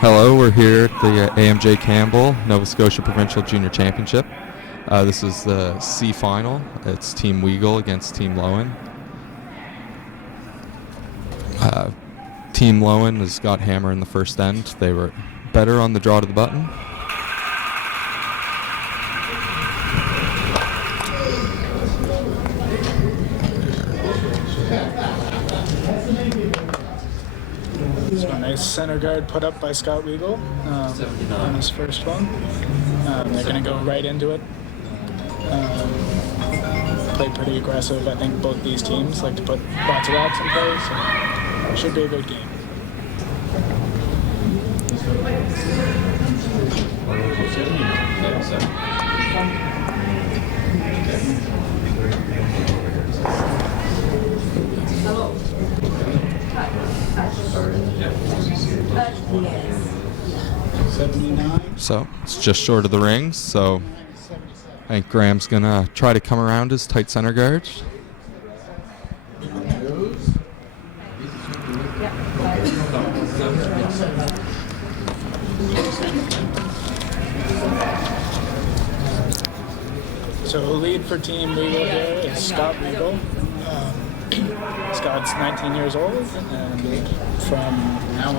Hello, we're here at the AMJ Campbell Nova Scotia Provincial Junior Championship. This is the C final. It's Team Weagle against Team Loewen. Team Loewen has got hammer in the first end. They were better on the draw to the button. So a nice center guard put up by Scott Weagle on his first one. They're going to go right into it. Play pretty aggressive. I think both these teams like to put lots of rocks in play, so it should be a good game. So it's just short of the rings, so I think Graham's gonna try to come around his tight center guard. So lead for Team Weagle here is Scott Weagle. Scott's 19 years old, and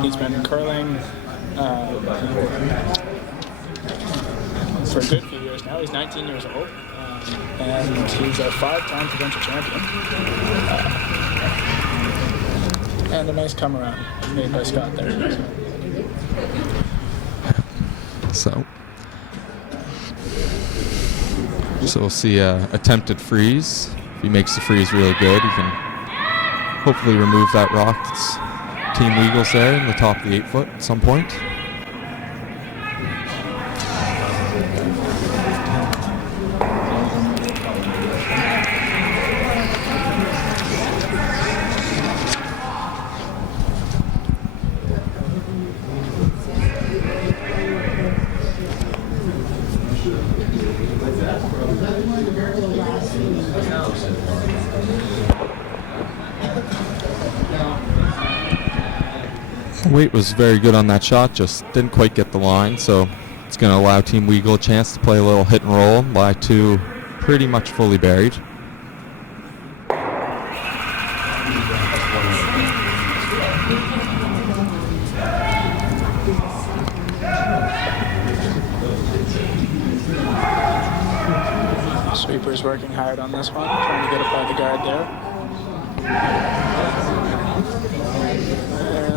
he's been curling for a good few years now. He's 19 years old, and he's a 5-time provincial champion. And a nice come around made by Scott there. So we'll see attempted freeze. If he makes the freeze really good, he can hopefully remove that rock that's Team Weagle's there in the top of the 8-foot at some point. Weight was very good on that shot, just didn't quite get the line, so it's going to allow Team Weagle a chance to play a little hit and roll, lie two pretty much fully buried. Sweeper's working hard on this one, trying to get it by the guard there.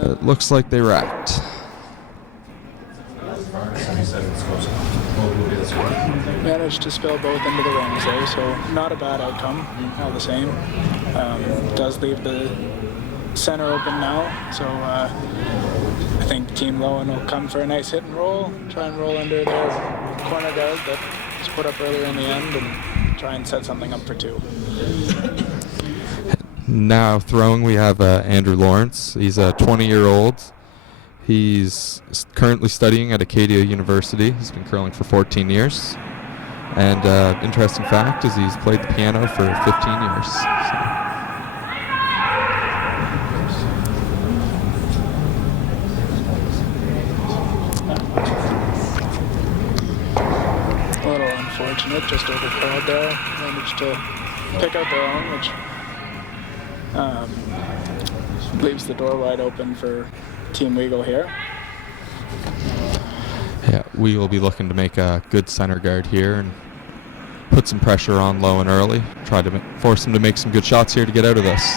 It looks like they wrapped. Managed to spill both into the rings there, so not a bad outcome, all the same. Does leave the center open now, so I think Team Loewen will come for a nice hit and roll, try and roll under their corner guard that was put up earlier in the end, and try and set something up for two. Now throwing, we have Andrew Lawrence. He's a 20-year-old. He's currently studying at Acadia University. He's been curling for 14 years. And interesting fact is he's played the piano for 15 years. A little unfortunate, just overcurled there. Managed to pick out their own, which leaves the door wide open for Team Weagle here. Yeah, we will be looking to make a good center guard here and put some pressure on Loewen early. Try to force him to make some good shots here to get out of this.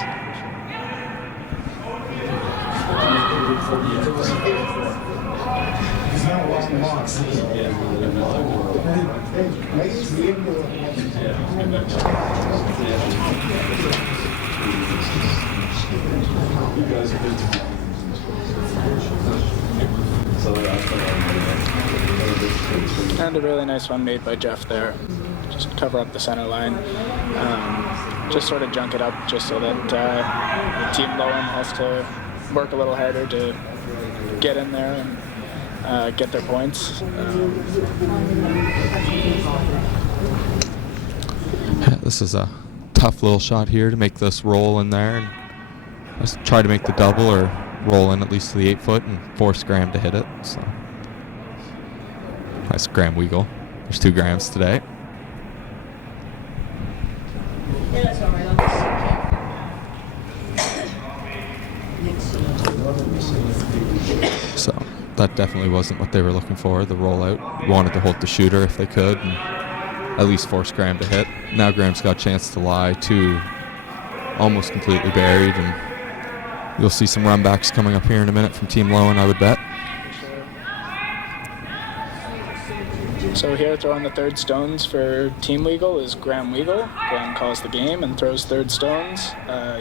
And a really nice one made by Jeff there. Just cover up the center line. Just sort of junk it up just so that Team Loewen has to work a little harder to get in there and get their points. This is a tough little shot here to make this roll in there and Just try to make the double or roll in at least to the 8-foot and force Graham to hit it. So nice Graham Weagle. There's 2 Grahams today. Yeah, that's all right. So that definitely wasn't what they were looking for, the rollout. Wanted to hold the shooter if they could and at least force Graham to hit. Now Graham's got a chance to lie, 2 almost completely buried, and you'll see some runbacks coming up here in a minute from Team Loewen, I would bet. So here throwing the third stones for Team Weagle is Graham Weagle. Graham calls the game and throws third stones.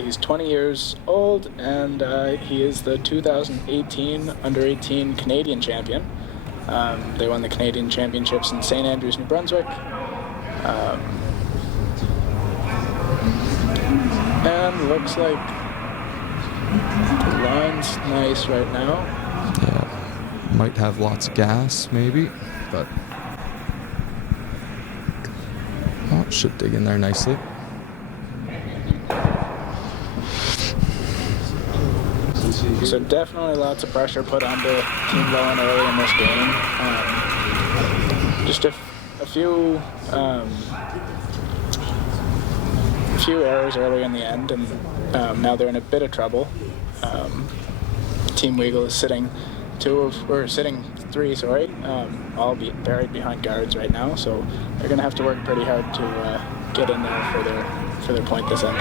He's 20 years old, and he is the 2018 Under-18 Canadian champion. They won the Canadian Championships in St. Andrews, New Brunswick. And looks like the line's nice right now. Yeah, might have lots of gas maybe, but it should dig in there nicely. So definitely lots of pressure put onto Team Loewen early in this game. Just a few errors early in the end, and now they're in a bit of trouble. Team Weagle is sitting 3, all buried behind guards right now, so they're going to have to work pretty hard to get in there for their point this end.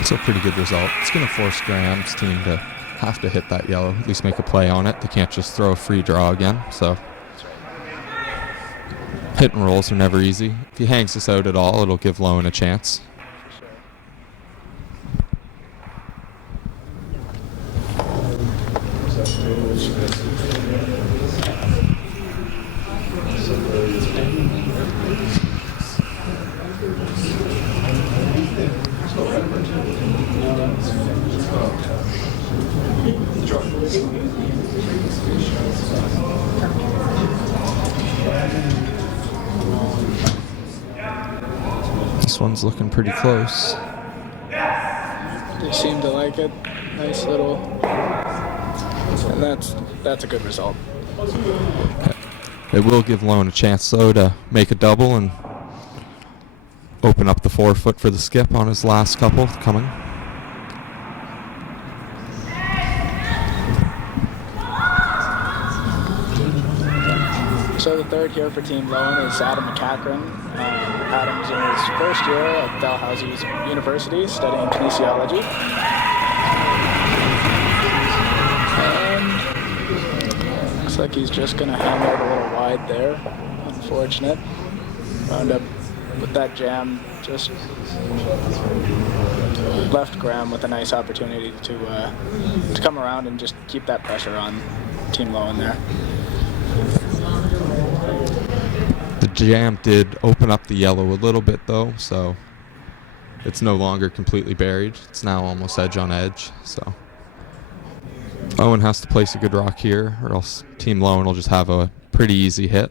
It's a pretty good result. It's going to force Graham's team to have to hit that yellow, at least make a play on it. They can't just throw a free draw again, so hit and rolls are never easy. If he hangs this out at all, it'll give Loewen a chance. This one's looking pretty close. They seem to like it. Nice little, and that's a good result. It will give Loewen a chance though to make a double and open up the 4-foot for the skip on his last couple coming. So the third here for Team Loewen is Adam McCachran. Adam's in his first year at Dalhousie University studying kinesiology. And looks like he's just going to hang out a little wide there. Unfortunate. Wound up with that jam, just left Graham with a nice opportunity to come around and just keep that pressure on Team Loewen there. The jam did open up the yellow a little bit though, so it's no longer completely buried. It's now almost edge on edge, so Owen has to place a good rock here or else Team Loewen will just have a pretty easy hit.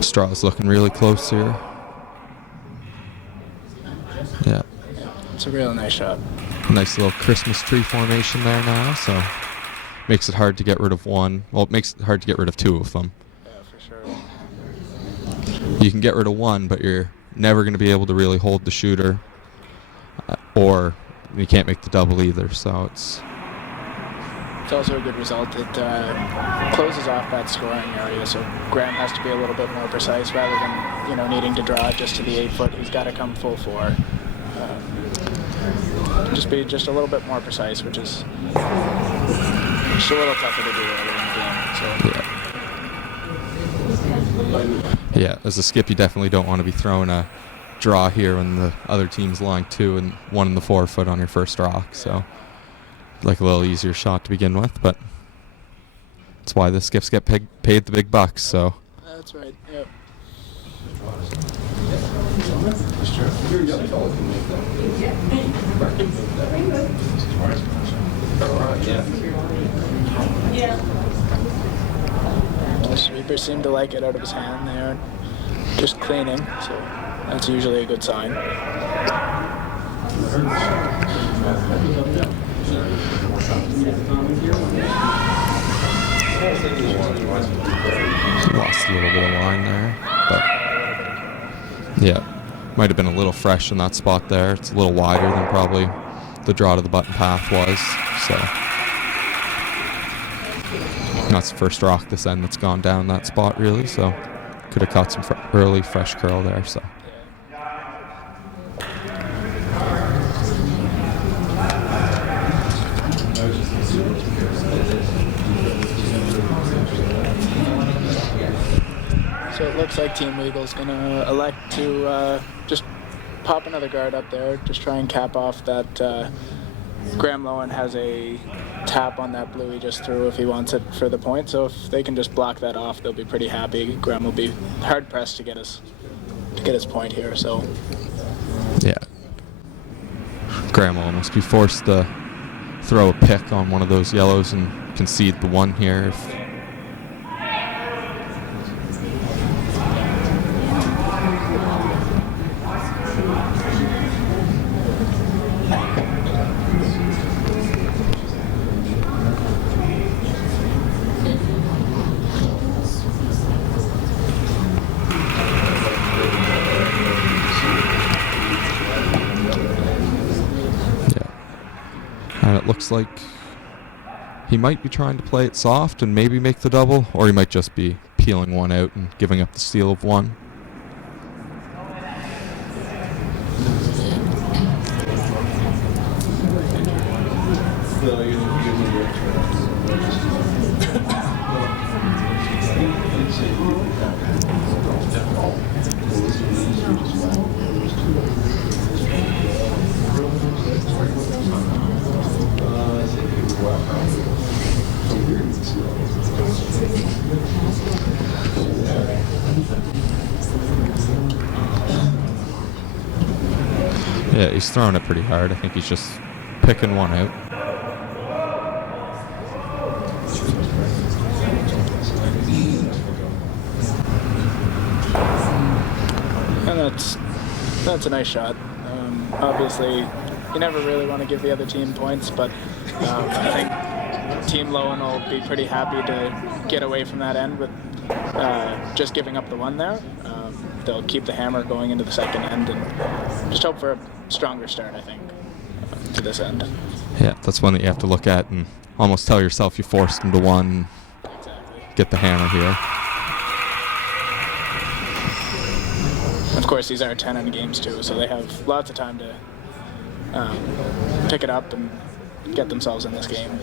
Straw's looking really close here. Yeah. It's a real nice shot. Nice little Christmas tree formation there now, so makes it hard to get rid of one. Well, it makes it hard to get rid of 2 of them. Yeah, for sure. You can get rid of one, but you're never going to be able to really hold the shooter, or you can't make the double either, so it's it's also a good result. It closes off that scoring area, so Graham has to be a little bit more precise rather than needing to draw it just to the 8 foot. He's got to come full 4. Just be just a little bit more precise, which is just a little tougher to do early in the game. So. Yeah, as a skip, you definitely don't want to be throwing a draw here when the other team's lying 2 and 1 in the 4 foot on your first rock. So, like a little easier shot to begin with, but that's why the skips get paid the big bucks. So. That's right. Yep. The sweepers seem to like it out of his hand. They aren't just cleaning, so that's usually a good sign. Lost a little bit of line there, but yeah, might have been a little fresh in that spot there. It's a little wider than probably the draw to the button path was, so that's the first rock this end that's gone down that spot really, so could have caught some early fresh curl there. So. So it looks like Team Weagle's going to elect to just pop another guard up there, just try and cap off that. Graham Loewen has a tap on that blue he just threw if he wants it for the point, so if they can just block that off, they'll be pretty happy. Graham will be hard-pressed to get his point here, so. Yeah. Graham will almost be forced to throw a pick on one of those yellows and concede the 1 here. And it looks like he might be trying to play it soft and maybe make the double, or he might just be peeling 1 out and giving up the steal of 1. Yeah, he's throwing it pretty hard. I think he's just picking 1 out. And that's a nice shot. Obviously, you never really want to give the other team points, but I think Team Loewen will be pretty happy to get away from that end with just giving up the 1 there. They'll keep the hammer going into the second end and just hope for a stronger start, I think, to this end. Yeah, that's one that you have to look at and almost tell yourself you forced them to 1. Exactly. Get the hammer here. Of course, these are 10-end games too, so they have lots of time to pick it up and get themselves in this game.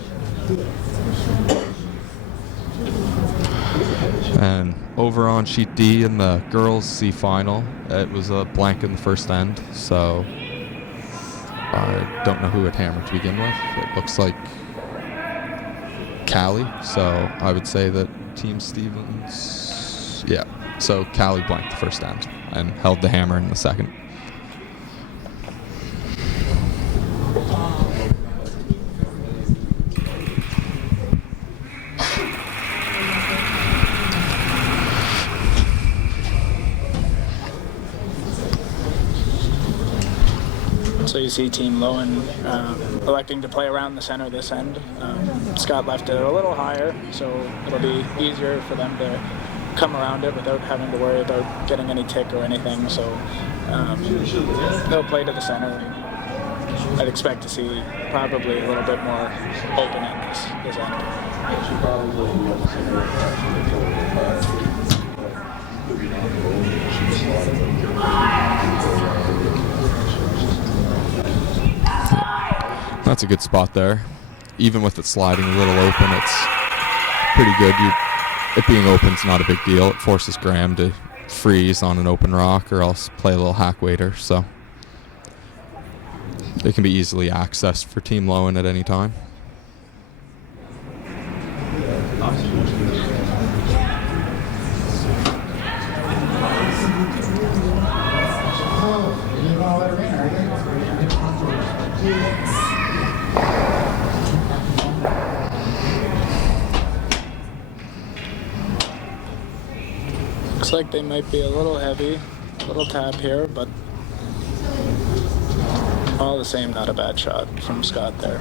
And over on sheet D in the girls' C final, it was a blank in the first end, so I don't know who it hammered to begin with. It looks like Callie, so I would say that Team Stevens, yeah, so Callie blanked the first end and held the hammer in the second. So you see Team Loewen electing to play around the center this end. Scott left it a little higher, so it'll be easier for them to come around it without having to worry about getting any tick or anything. So they'll play to the center. I'd expect to see probably a little bit more open in this end. That's a good spot there. Even with it sliding a little open, it's pretty good. It being open's not a big deal. It forces Graham to freeze on an open rock or else play a little hack waiter, so they can be easily accessed for Team Loewen at any time. Looks like they might be a little heavy, a little tap here, but all the same, not a bad shot from Scott there.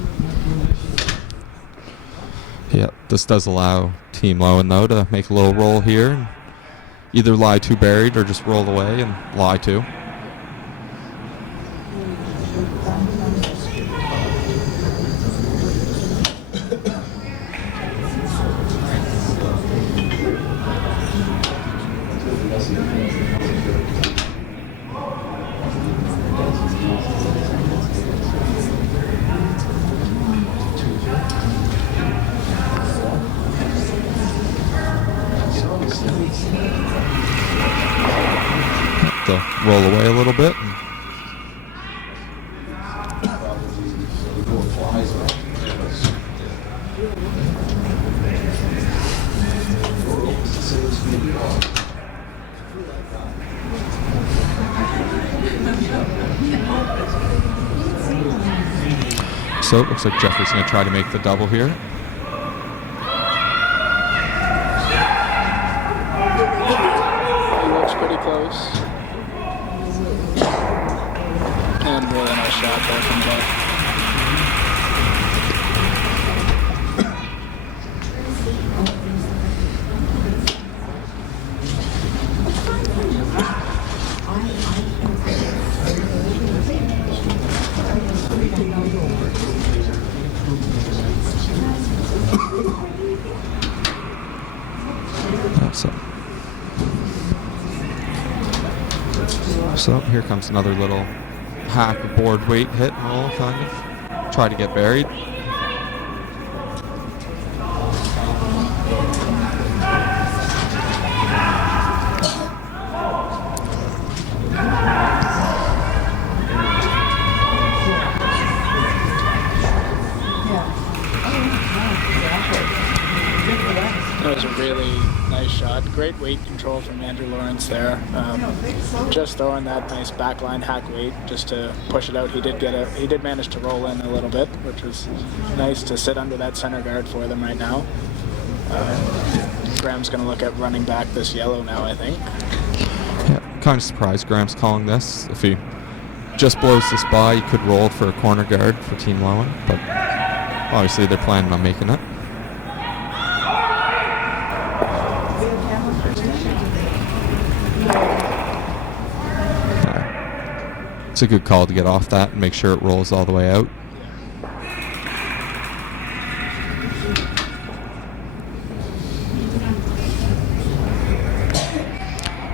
Yeah, this does allow Team Loewen, though, to make a little roll here. And either lie two buried or just roll away and lie two. To roll away a little bit. So it looks like Jeffrey's going to try to make the double here. He looks pretty close. And really nice shot there from Jeff. So here comes another little hack board weight hit roll, kind of. Try to get buried. That was a really nice shot. Great weight control from Andrew Lawrence there. Just throwing that nice backline hack weight just to push it out. He did manage to roll in a little bit, which was nice to sit under that center guard for them right now. Graham's going to look at running back this yellow now, I think. Yeah, kind of surprised Graham's calling this. If he just blows this by, he could roll for a corner guard for Team Loewen, but obviously they're planning on making it. It's a good call to get off that and make sure it rolls all the way out.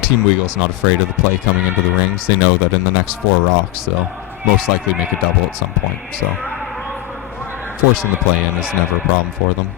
Team Weagle's not afraid of the play coming into the rings. They know that in the next 4 rocks, they'll most likely make a double at some point. So forcing the play in is never a problem for them.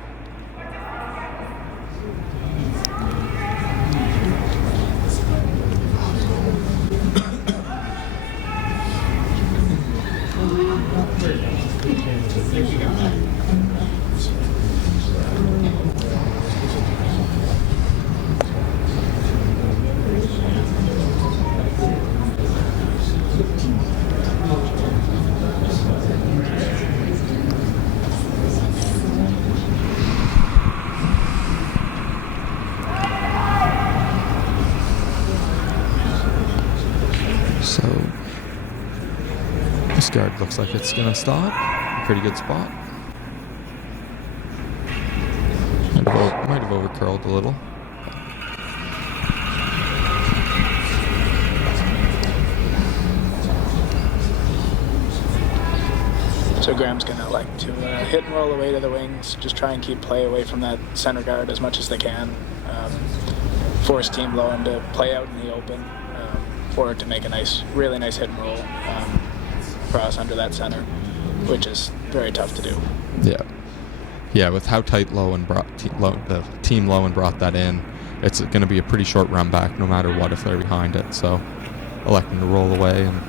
So this guard looks like it's gonna stop. Pretty good spot. Might have over curled a little. So Graham's going to elect to hit and roll away to the wings, just try and keep play away from that center guard as much as they can. Force Team Loewen to play out in the open, or to make a really nice hit and roll cross under that center, which is very tough to do. Yeah. Yeah, with how tight Team Loewen brought that in, it's going to be a pretty short run back no matter what if they're behind it. So electing to roll away and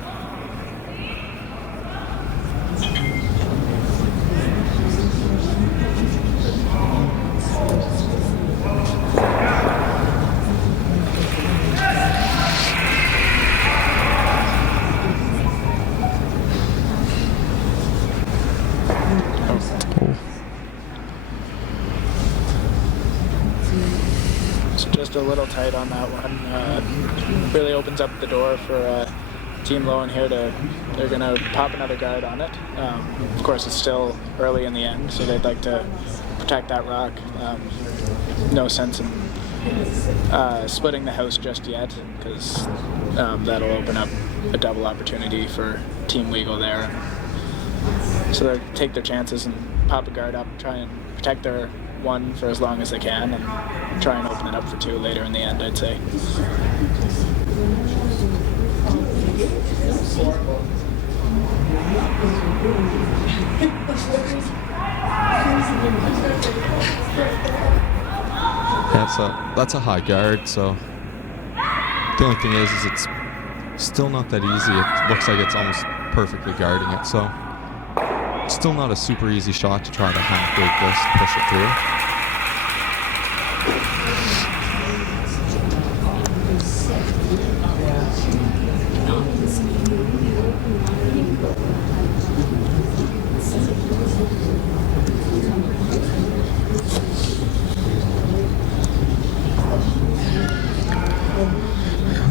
just a little tight on that one. Really opens up the door for Team Loewen here they're going to pop another guard on it. Of course, it's still early in the end, so they'd like to protect that rock. No sense in splitting the house just yet, because that'll open up a double opportunity for Team Weagle there. So they'll take their chances and pop a guard up, try and protect their one for as long as they can, and try and open it up for two later in the end, I'd say. yeah, that's a high guard, so the only thing is it's still not that easy. It looks like it's almost perfectly guarding it, so still not a super easy shot to try to half break this, push it through.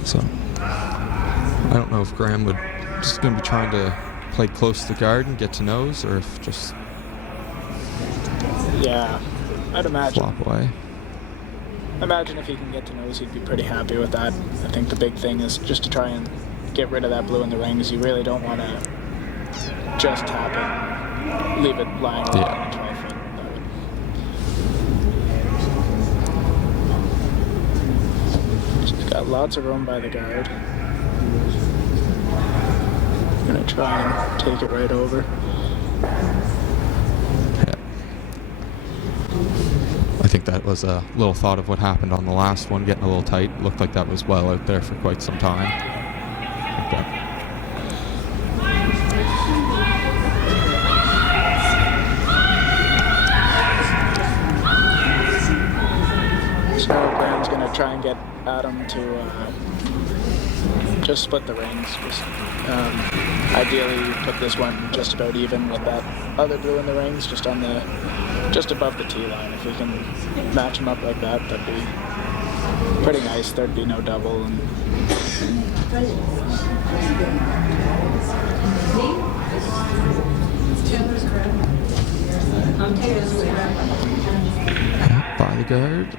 So I don't know if Graham would just going to be trying to play close to the guard and get to nose, or if just I'd imagine flop away. Imagine if he can get to nose, he'd be pretty happy with that. I think the big thing is just to try and get rid of that blue in the rings. You really don't want to just tap it, leave it lying on the 12 foot. She's got lots of room by the guard. I'm gonna try and take it right over. I think that was a little thought of what happened on the last one, getting a little tight. Looked like that was well out there for quite some time. So Graham's going to try and get Adam to just split the rings. Just ideally put this one just about even with that other blue in the rings, just above the tee line. If we can match them up like that, that'd be pretty nice. There'd be no double. And by the guard.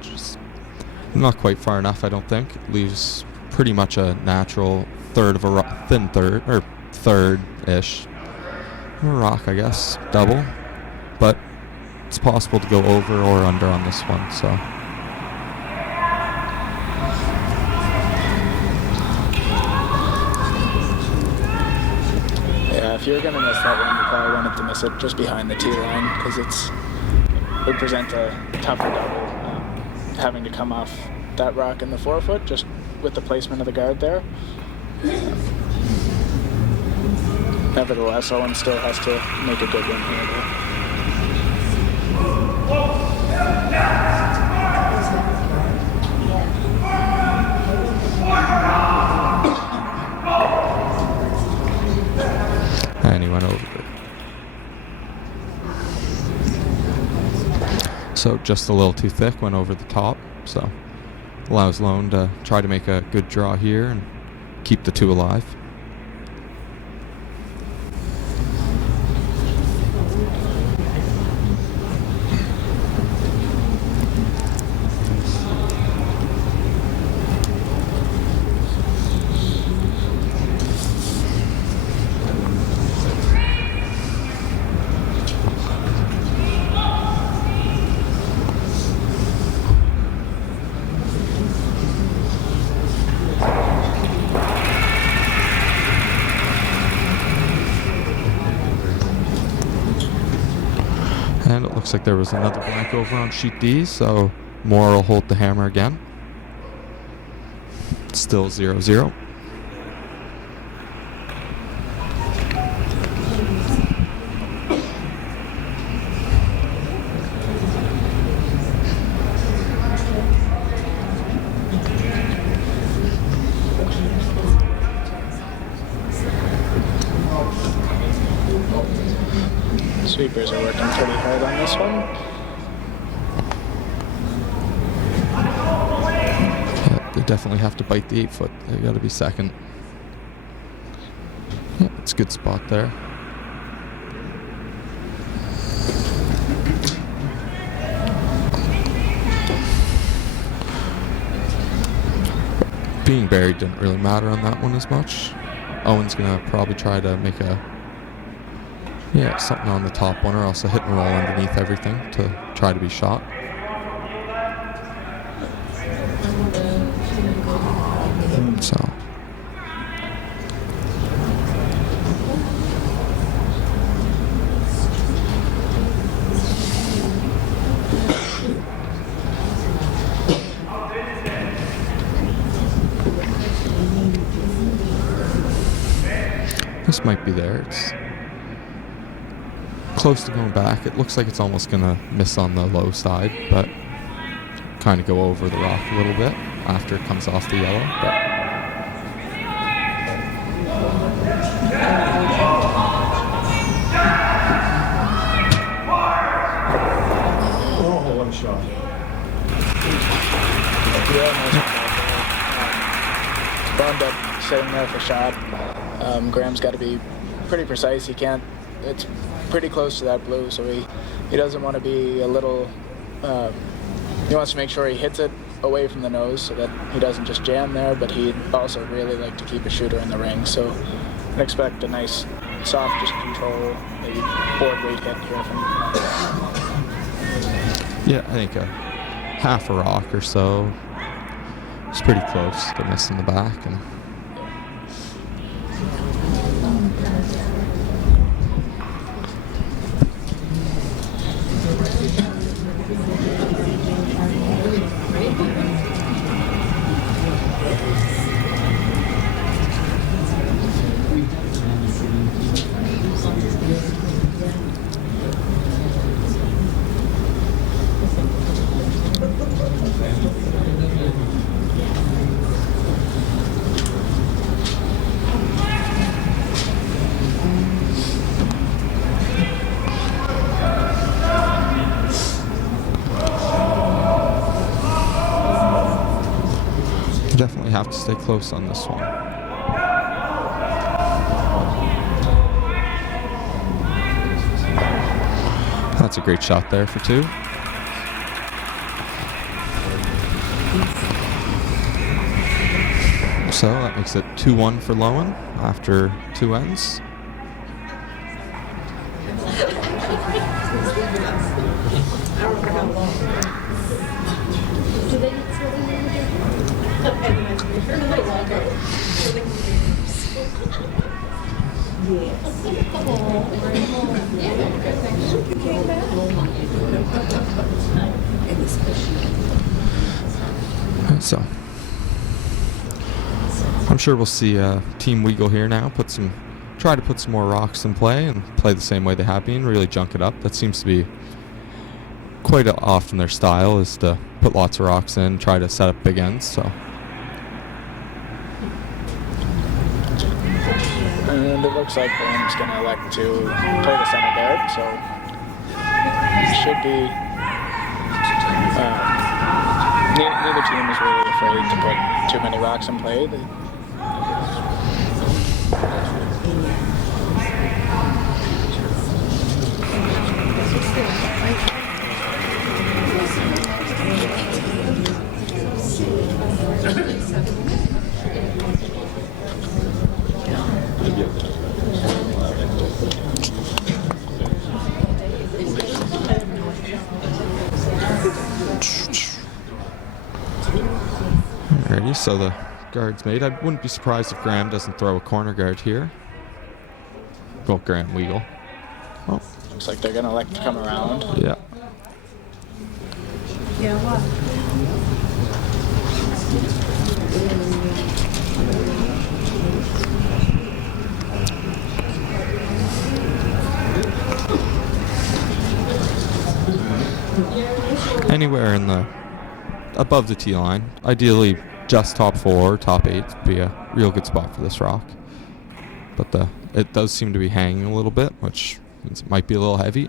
Just not quite far enough, I don't think. Leaves pretty much a natural third of a thin third, or third-ish. A rock, I guess, double. But it's possible to go over or under on this one, so. yeah, if you're going to miss that one, you probably wanted to miss it just behind the tee line, because it would present a tougher double. Having to come off that rock in the 4 foot, just with the placement of the guard there. Nevertheless, Owen still has to make a good one here, though. And he went over it. So just a little too thick, went over the top, so allows Loewen to try to make a good draw here and keep the two alive. looks like there was another blank over on sheet D, so Moore will hold the hammer again. Still 0-0. Sweepers are working pretty hard on this one. Yeah, they definitely have to bite the 8 foot. They got to be second. Yeah, it's a good spot there. Being buried didn't really matter on that one as much. Owen's gonna probably try to make something on the top one, or else a hit and roll underneath everything to try to be shot. So. This might be there. It's close to going back. It looks like it's almost gonna miss on the low side, but kind of go over the rock a little bit after it comes off the yellow. But oh, what a shot. Wound up sitting there for shot. Graham's got to be pretty precise. He can't. It's pretty close to that blue, so he doesn't want to be a little. He wants to make sure he hits it away from the nose so that he doesn't just jam there, but he'd also really like to keep a shooter in the ring. So I'd expect a nice, soft, just control, maybe board weight hit here from. yeah, I think a half a rock or so. It's pretty close to missing the back. And definitely have to stay close on this one. That's a great shot there for 2. So that makes it 2-1 for Loewen after 2 ends. So I'm sure we'll see Team Weagle here now try to put some more rocks in play and play the same way they have been, really junk it up. That seems to be quite often their style, is to put lots of rocks in, try to set up big ends. So. And it looks like Graham's going to elect to play the center guard, so it should be. Neither team is really afraid to put too many rocks in play. Alrighty, so the guard's made. I wouldn't be surprised if Graham doesn't throw a corner guard here. Well, Graham Weagle. Oh. Looks like they're going to elect to come around. Yeah. Yeah, what? Anywhere in the above the tee line, ideally just top 4, top 8 would be a real good spot for this rock. But it does seem to be hanging a little bit, which means it might be a little heavy.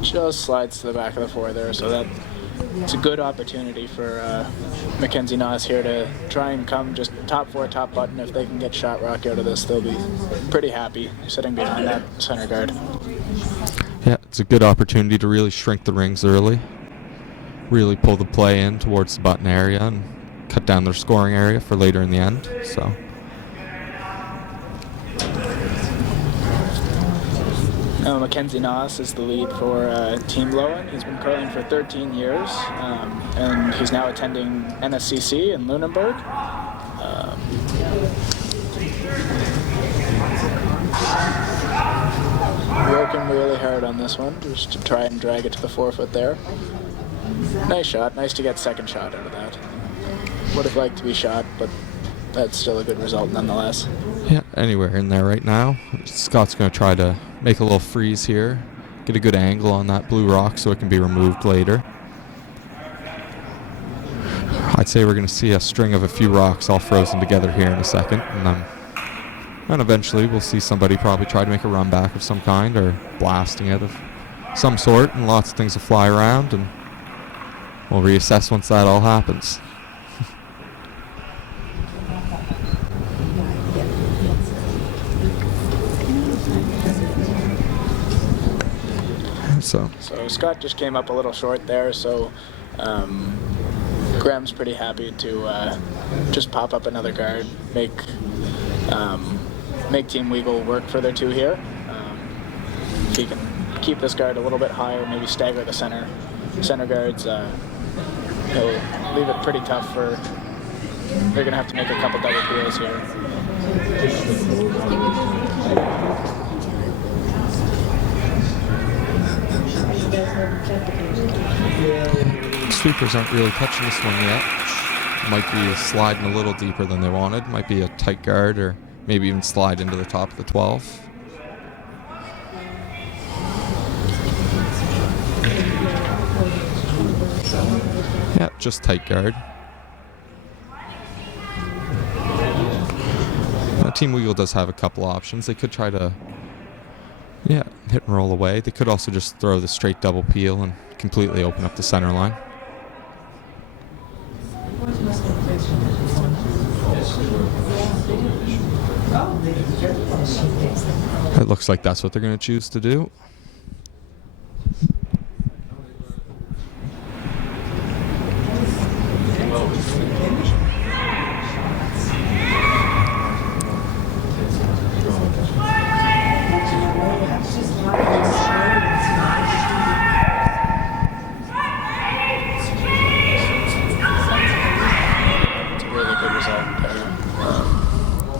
Just slides to the back of the 4 there, so it's a good opportunity for Mackenzie Noss here to try and come just top 4, top button. If they can get shot rock out of this, they'll be pretty happy sitting behind that center guard. Yeah, it's a good opportunity to really shrink the rings early, really pull the play in towards the button area and cut down their scoring area for later in the end. So Mackenzie Noss is the lead for Team Loewen. He's been curling for 13 years, and he's now attending NSCC in Lunenburg. Working really hard on this one, just to try and drag it to the 4-foot there. Nice shot. Nice to get second shot out of that. Would have liked to be shot, but that's still a good result nonetheless. yeah, anywhere in there right now. Scott's going to try to make a little freeze here, get a good angle on that blue rock so it can be removed later. I'd say we're going to see a string of a few rocks all frozen together here in a second, and eventually we'll see somebody probably try to make a run back of some kind or blasting it of some sort, and lots of things will fly around, and we'll reassess once that all happens. So Scott just came up a little short there, so Graham's pretty happy to just pop up another guard, make Team Weagle work for their 2 here. If he can keep this guard a little bit higher, maybe stagger the center guards, he'll leave it pretty tough for. They're gonna have to make a couple double peels here. Sweepers aren't really touching this one yet. Might be sliding a little deeper than they wanted. Might be a tight guard or maybe even slide into the top of the 12. Yeah, just tight guard. Team Weagle does have a couple options. They could try to hit and roll away. They could also just throw the straight double peel and completely open up the center line. It looks like that's what they're going to choose to do.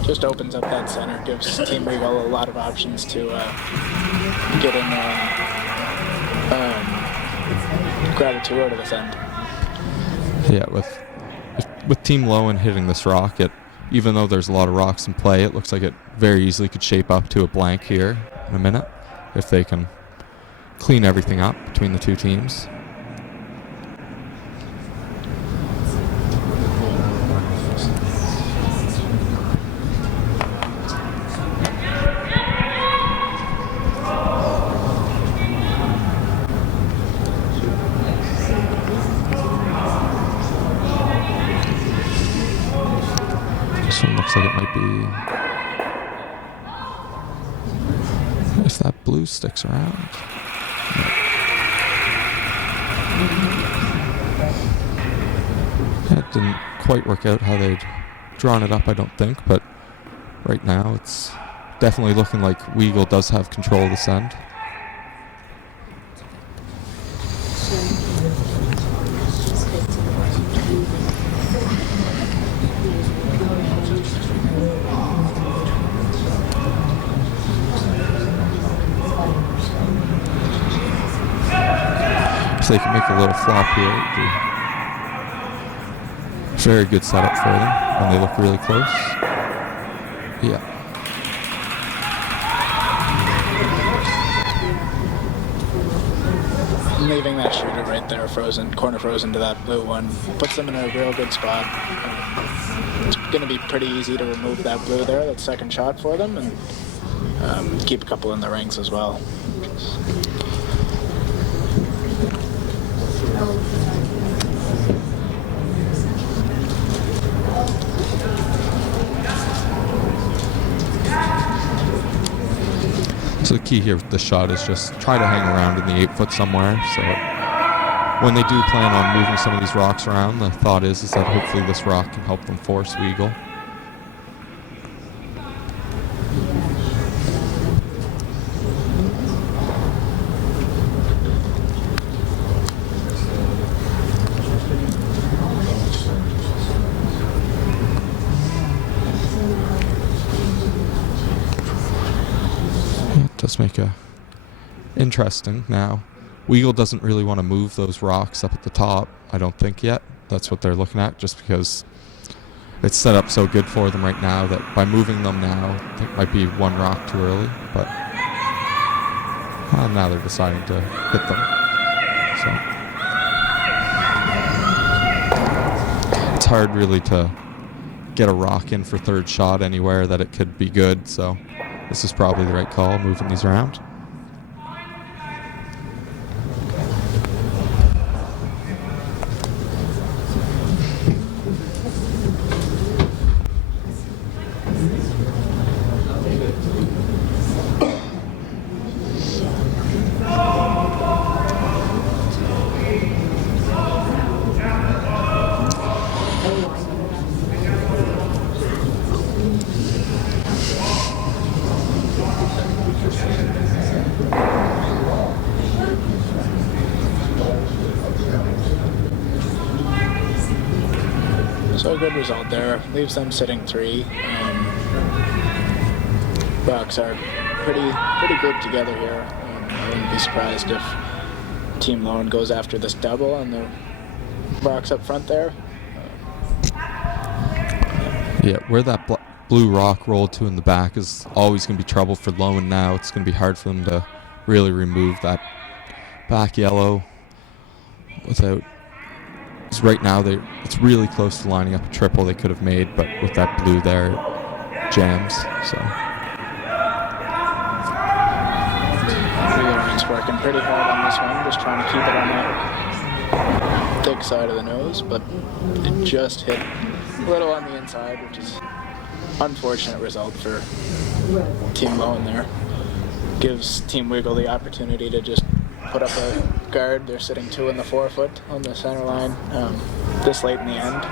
Just opens up that center, gives Team Weagle a lot of options to get in there and grab a 2 out of this end. Yeah, with Team Loewen hitting this rock, even though there's a lot of rocks in play, it looks like it very easily could shape up to a blank here in a minute if they can clean everything up between the 2 teams. This one looks like it might be... If that blue sticks around. No. That didn't quite work out how they'd drawn it up, I don't think, but right now it's definitely looking like Weagle does have control of this end. If they can make a little flop here, it would be a very good setup for them, and they look really close. Yeah. Leaving that shooter right there frozen, corner frozen to that blue one, puts them in a real good spot. It's going to be pretty easy to remove that blue there, that second shot for them, and keep a couple in the rings as well. So the key here with this shot is just try to hang around in the 8-foot somewhere. So when they do plan on moving some of these rocks around, the thought is that hopefully this rock can help them force Weagle. Does make a interesting. Now Weagle doesn't really want to move those rocks up at the top, I don't think yet. That's what they're looking at, just because it's set up so good for them right now that by moving them now, it might be one rock too early, but now they're deciding to hit them. So it's hard really to get a rock in for third shot anywhere that it could be good, so this is probably the right call, moving these around. So a good result there. Leaves them sitting 3. Rocks are pretty grouped together here. I wouldn't be surprised if Team Loewen goes after this double on the rocks up front there. Yeah, where that blue rock rolled to in the back is always going to be trouble for Loewen now. It's going to be hard for them to really remove that back yellow without... So right now, it's really close to lining up a triple they could have made, but with that blue there, it jams. So Loewen's working pretty hard on this one, just trying to keep it on the thick side of the nose, but it just hit a little on the inside, which is unfortunate result for Team Loewen there. Gives Team Weagle the opportunity to just put up a guard. They're sitting 2 in the 4-foot on the center line this late in the end.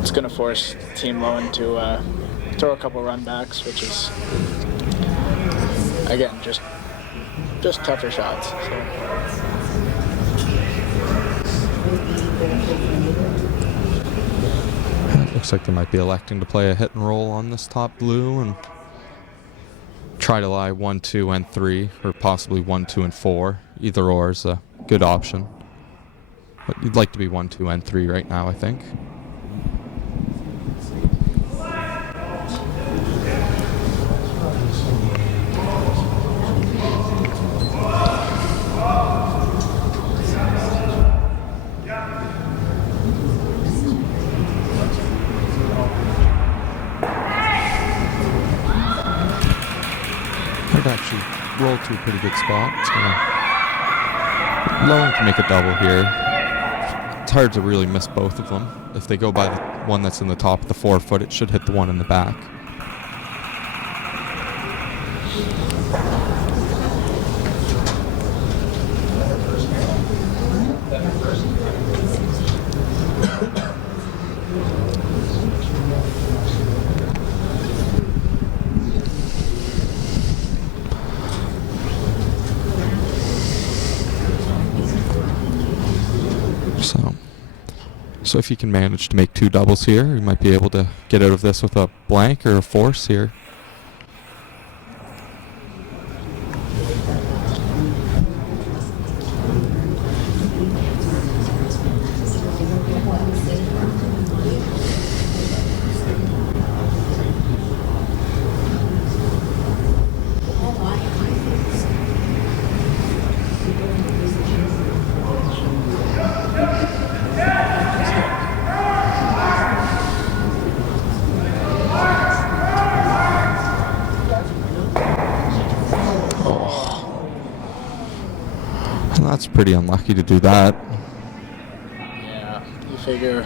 It's going to force Team Loewen to throw a couple run backs, which is, again, just tougher shots. So. Looks like they might be electing to play a hit and roll on this top blue and try to lie 1, 2, and 3, or possibly 1, 2, and 4. Either or is a good option. But you'd like to be 1, 2, and 3 right now, I think. Actually roll to a pretty good spot. It's gonna Loewen can make a double here. It's hard to really miss both of them. If they go by the one that's in the top of the 4-foot, it should hit the one in the back. So if you can manage to make 2 doubles here, you might be able to get out of this with a blank or a force here. pretty unlucky to do that. Yeah, you figure,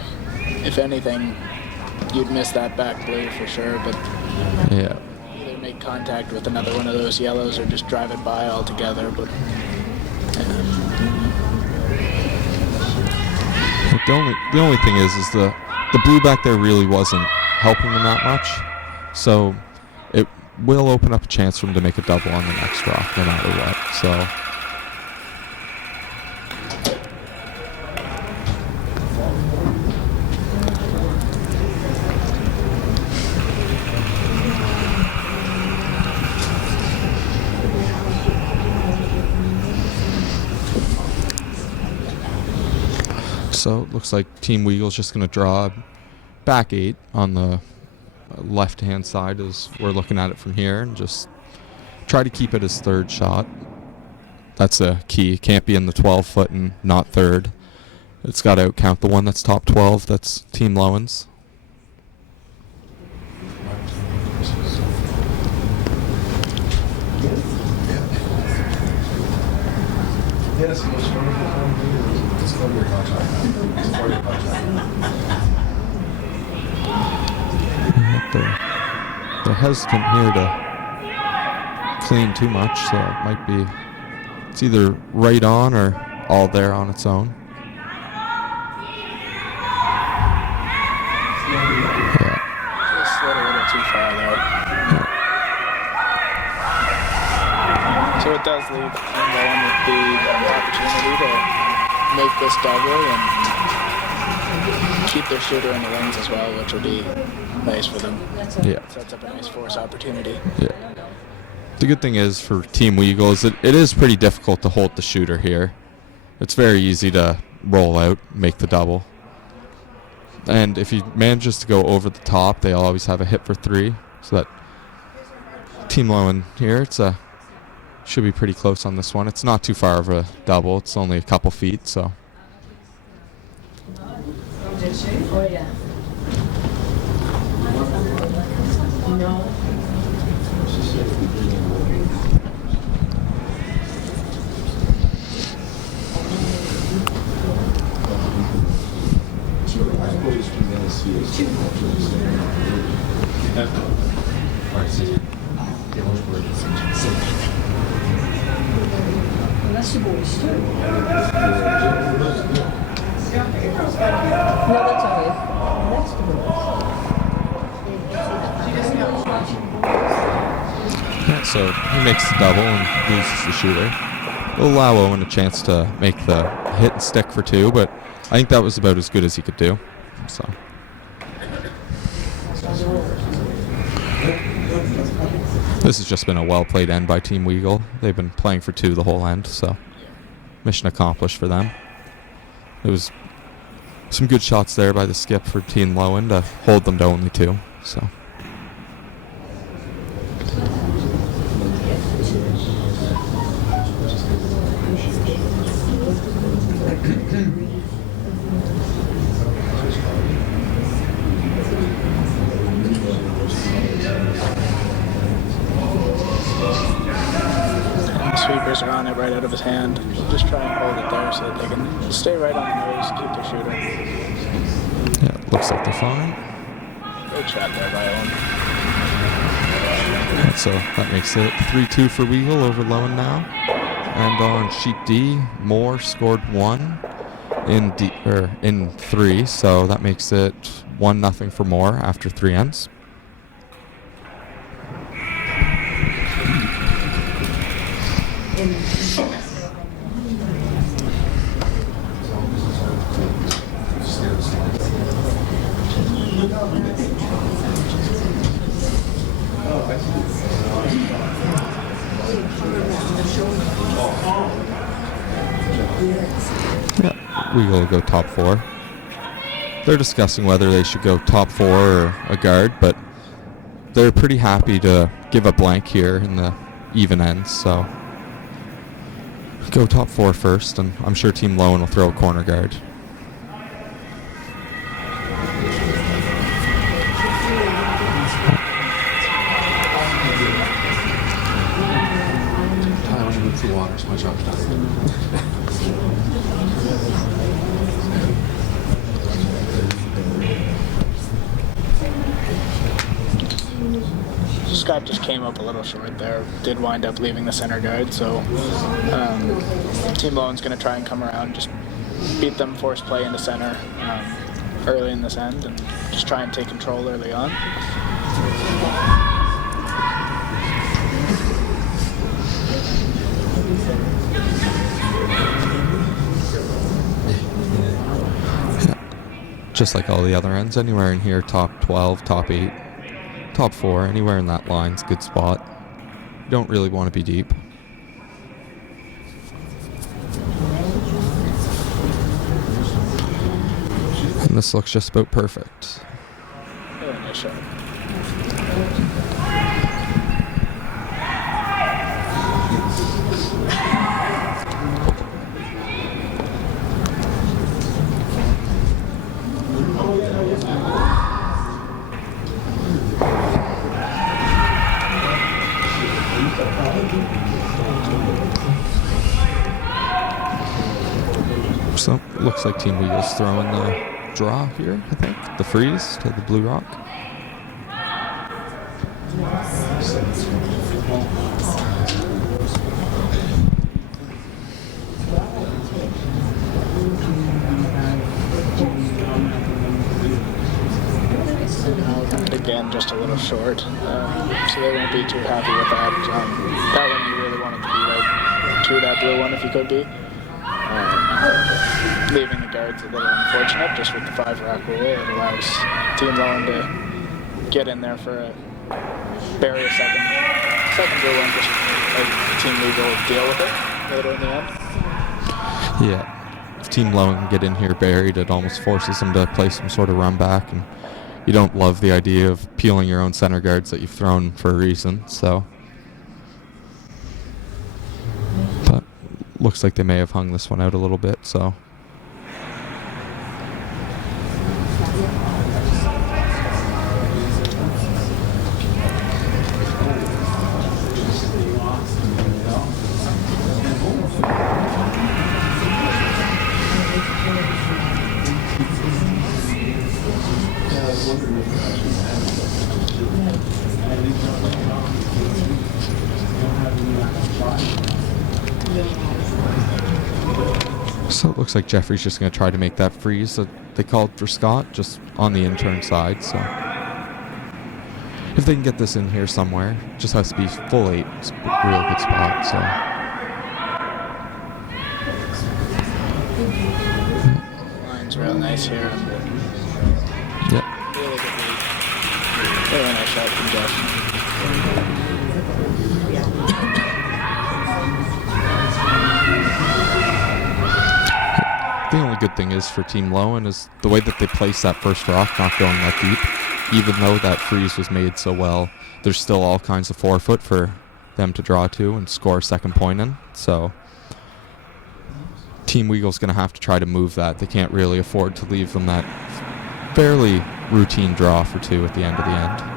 if anything, you'd miss that back blue for sure, but Yeah. either make contact with another one of those yellows or just drive it by altogether. But The only thing is the blue back there really wasn't helping him that much, so it will open up a chance for him to make a double on the next rock, no matter what. So. So it looks like Team Weagle's just going to draw back 8 on the left-hand side as we're looking at it from here, and just try to keep it as third shot. That's a key. Can't be in the 12-foot and not third. It's got to outcount the one that's top 12. That's Team Loewen's. Yes, it's for your contract. It's for your contract. They're hesitant here to clean too much, so it might be, it's either right on or all there on its own. Yeah. just slid a little too far there. So it does leave Team Loewen with the opportunity to make this double and keep their shooter in the lanes as well, which will be nice for them. Yeah. Sets up a nice force opportunity. Yeah. The good thing is for Team Weagle is it is pretty difficult to hold the shooter here. It's very easy to roll out, make the double. And if he manages to go over the top, they always have a hit for 3. So that Team Loewen here, should be pretty close on this one. It's not too far of a double. It's only a couple feet, so. Oh, yeah. No. Well, that's the boys too. No, that's all right. That's the boys. Yeah, so he makes the double and loses the shooter. It'll allow Owen a chance to make the hit and stick for 2, but I think that was about as good as he could do. So. This has just been a well-played end by Team Weagle. They've been playing for 2 the whole end, so mission accomplished for them. It was some good shots there by the skip for Team Loewen to hold them to only 2. So. Sweepers are on it right out of his hand. Just try and hold it there so that they can stay right on the nose, keep their shooter. Yeah, looks like they're fine. Great shot there by Owen. Yeah, so that makes it 3-2 for Weagle over Loewen now. And on sheet D, Moore scored 1 in 3, so that makes it 1-0 for Moore after 3 ends. Yeah, Weagle will go top 4. They're discussing whether they should go top 4 or a guard, but they're pretty happy to give a blank here in the even ends, so go top 4 first, and I'm sure Team Loewen will throw a corner guard. I want to move the water. Where's my job done? Scott just came up a little short there. Did wind up leaving the center guard, so Team Loewen's going to try and come around, just beat them, force play into center early in this end, and just try and take control early on. Just like all the other ends, anywhere in here, top 12, top 8, top 4, anywhere in that line's a good spot. You don't really want to be deep. And this looks just about perfect. Really nice shot. So, looks like Team Weagle's throwing the draw here, I think. The freeze to the Blue Rock. Again, just a little short, so they won't be too happy with that. That one you really wanted to be right to that blue one if you could be. Leaving the guards a little unfortunate, just with the 5-rack rule. It allows Team Loewen to get in there for a bury a second blue one, just let Team Weagle deal with it later in the end. Yeah. If Team Loewen can get in here buried, it almost forces them to play some sort of run back, and you don't love the idea of peeling your own center guards that you've thrown for a reason, so. But looks like they may have hung this one out a little bit, so. So it looks like Jeffrey's just going to try to make that freeze that they called for Scott, just on the intern side. So if they can get this in here somewhere, it just has to be full 8. It's a real good spot. So Line's real nice here. yep. Really good lead. Really nice shot from Jeff. The only good thing is for Team Loewen is the way that they place that first rock, not going that deep. Even though that freeze was made so well, there's still all kinds of forefoot for them to draw to and score a second point in. So Team Weagle's going to have to try to move that. They can't really afford to leave them that fairly routine draw for 2 at the end of the end.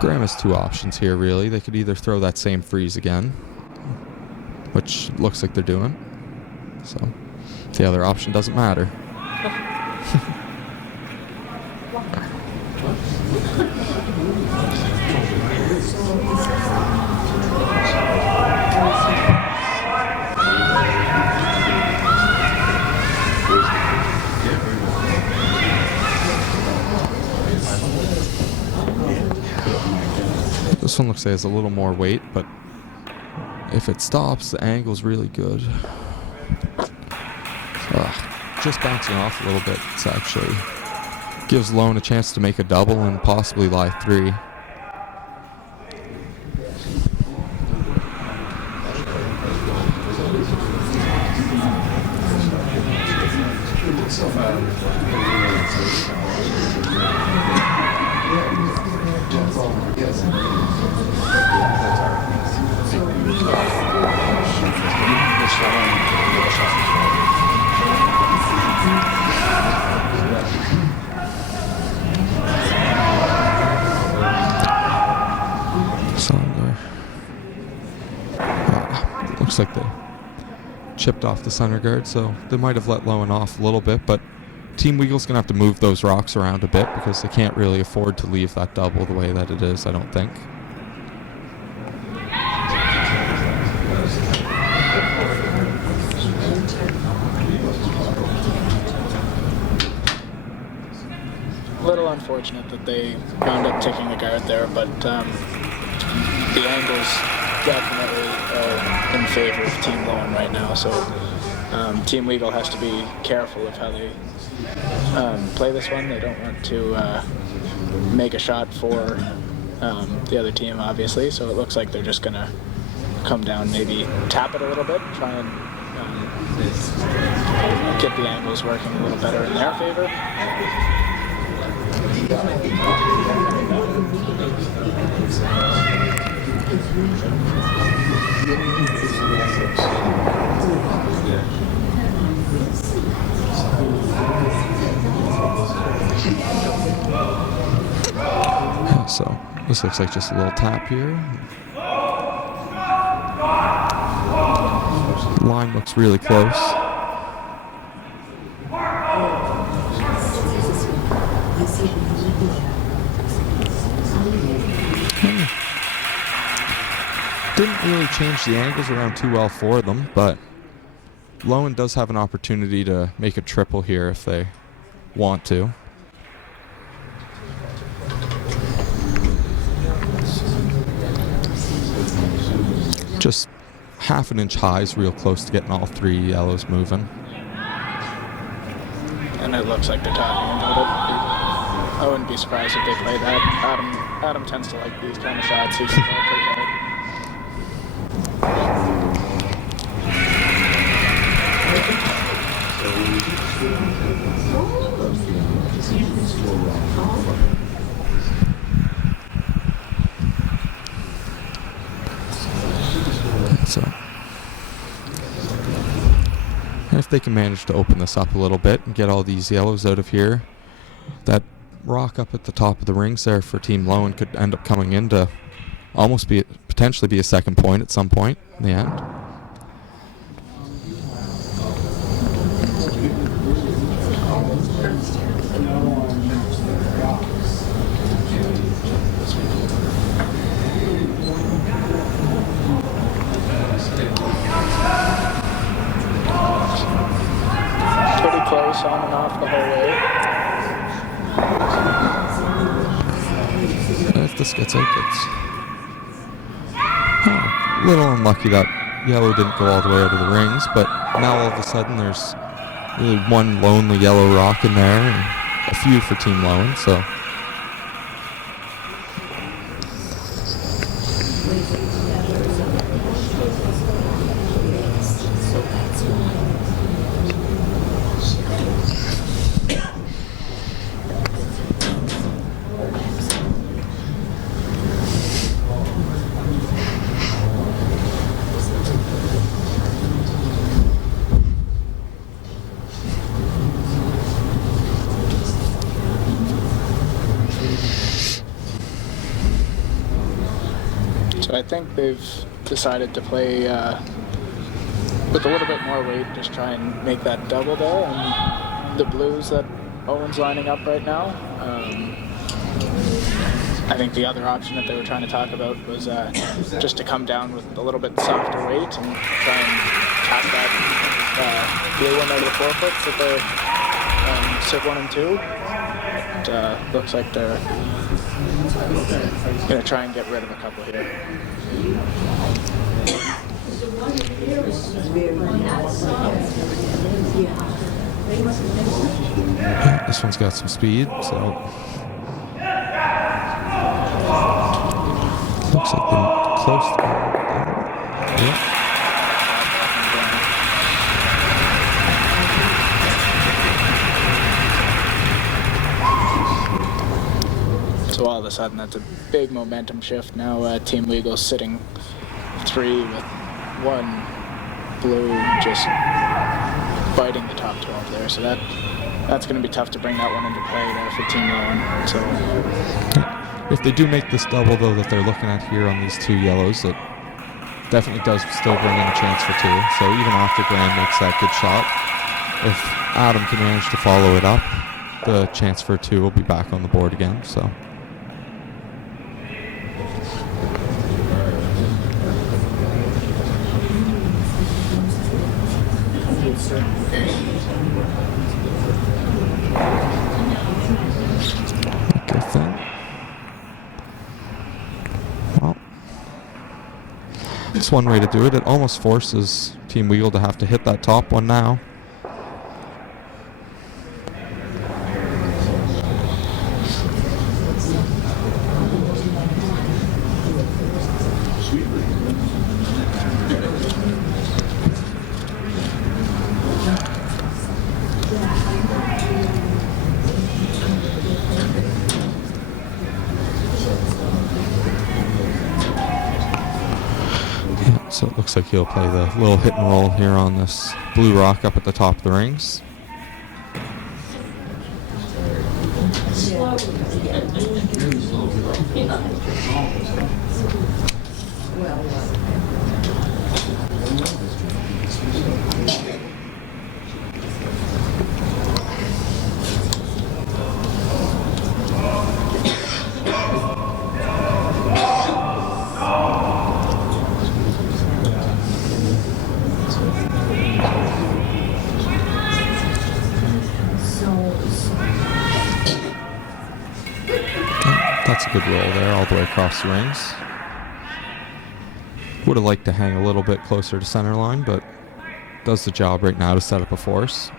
Graham has 2 options here, really. They could either throw that same freeze again, which looks like they're doing. So the other option doesn't matter. This one looks like it has a little more weight, but if it stops, the angle's really good. Just bouncing off a little bit. It's actually Gives Loewen a chance to make a double and possibly lie 3. Looks like they chipped off the center guard, so they might have let Loewen off a little bit, but Team Weagle's going to have to move those rocks around a bit because they can't really afford to leave that double the way that it is, I don't think. A little unfortunate that they wound up taking the guard there, but the angles definitely are in favor of Team Loewen right now, so Team Weagle has to be careful of how they play this one. They don't want to make a shot for the other team, obviously, so it looks like they're just going to come down, maybe tap it a little bit, try and get the angles working a little better in their favor. So this looks like just a little tap here. Line looks really close. Didn't really change the angles around too well for them, but Loewen does have an opportunity to make a triple here if they want to. Just half an inch high is real close to getting all 3 yellows moving. And it looks like they're talking about it. I wouldn't be surprised if they play that. Adam tends to like these kind of shots. He can throw it pretty hard. So, if they can manage to open this up a little bit and get all these yellows out of here, that rock up at the top of the rings there for Team Loewen could end up coming in to almost potentially be a second point at some point in the end. Pretty close on and off the whole way. If this gets out, it's a little unlucky that yellow didn't go all the way out of the rings, but now all of a sudden there's really one lonely yellow rock in there and a few for Team Loewen, so So I think they've decided to play with a little bit more weight, just try and make that double there. And the blues that Owen's lining up right now, I think the other option that they were trying to talk about was just to come down with a little bit softer weight and try and tap that blue one out of the forefoot that they're sit 1 and 2. It looks like they're going to try and get rid of a couple here. This one's got some speed, so looks like they're close to yeah. So all of a sudden, that's a big momentum shift. Now Team Weagle's sitting 3 with 1 blue just biting the top 12 there. So that's going to be tough to bring that one into play there for Team Loewen. So if they do make this double, though, that they're looking at here on these 2 yellows, it definitely does still bring in a chance for 2. So even after Graham makes that good shot, if Adam can manage to follow it up, the chance for 2 will be back on the board again. So. Good thing. Well, that's one way to do it. It almost forces Team Weagle to have to hit that top one now. So it looks like he'll play the little hit and roll here on this blue rock up at the top of the rings. That's a good roll there, all the way across the rings. Would have liked to hang a little bit closer to center line, but does the job right now to set up a force.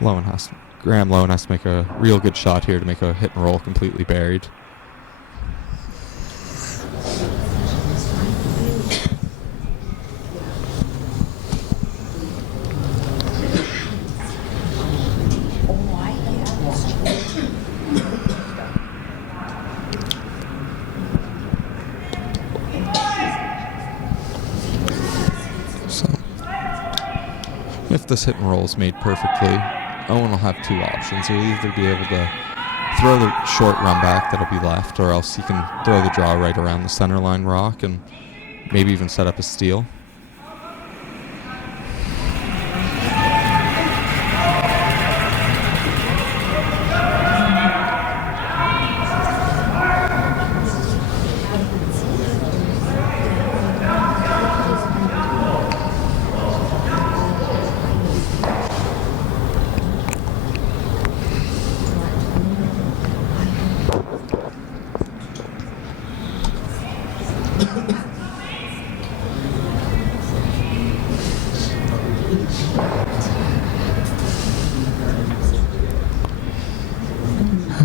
Graham Loewen has to make a real good shot here to make a hit and roll completely buried. If this hit and roll is made perfectly, Owen will have 2 options. He'll either be able to throw the short run back that'll be left, or else he can throw the draw right around the center line rock and maybe even set up a steal.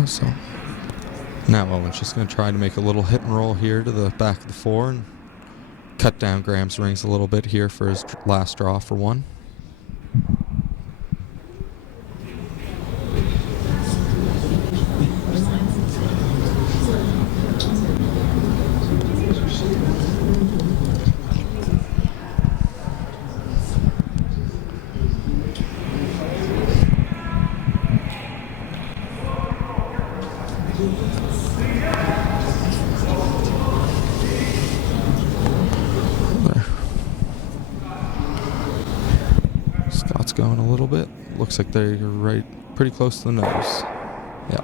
So now Owen's just going to try to make a little hit and roll here to the back of the 4 and cut down Graham's rings a little bit here for his last draw for 1. Scott's going a little bit. Looks like they're right pretty close to the nose. Yeah.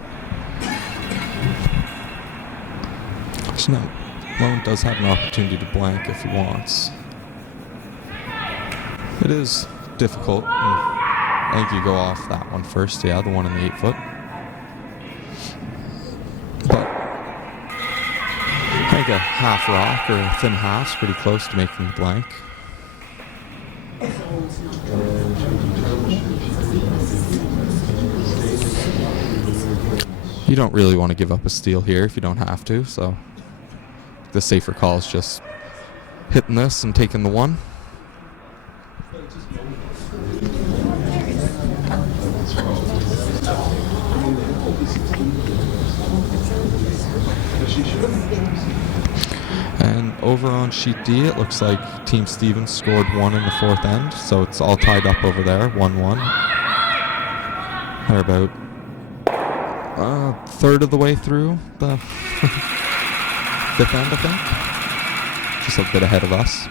So now, Loewen does have an opportunity to blank if he wants. It is difficult. I think you go off that one first, yeah, the one in the 8 foot. But I think a half rock or a thin half's pretty close to making the blank. You don't really want to give up a steal here if you don't have to, so the safer call is just hitting this and taking the one. And over on sheet D, it looks like Team Stevens scored one in the fourth end, so it's all tied up over there, 1-1. They're about a third of the way through the fifth end, I think. Just a bit ahead of us.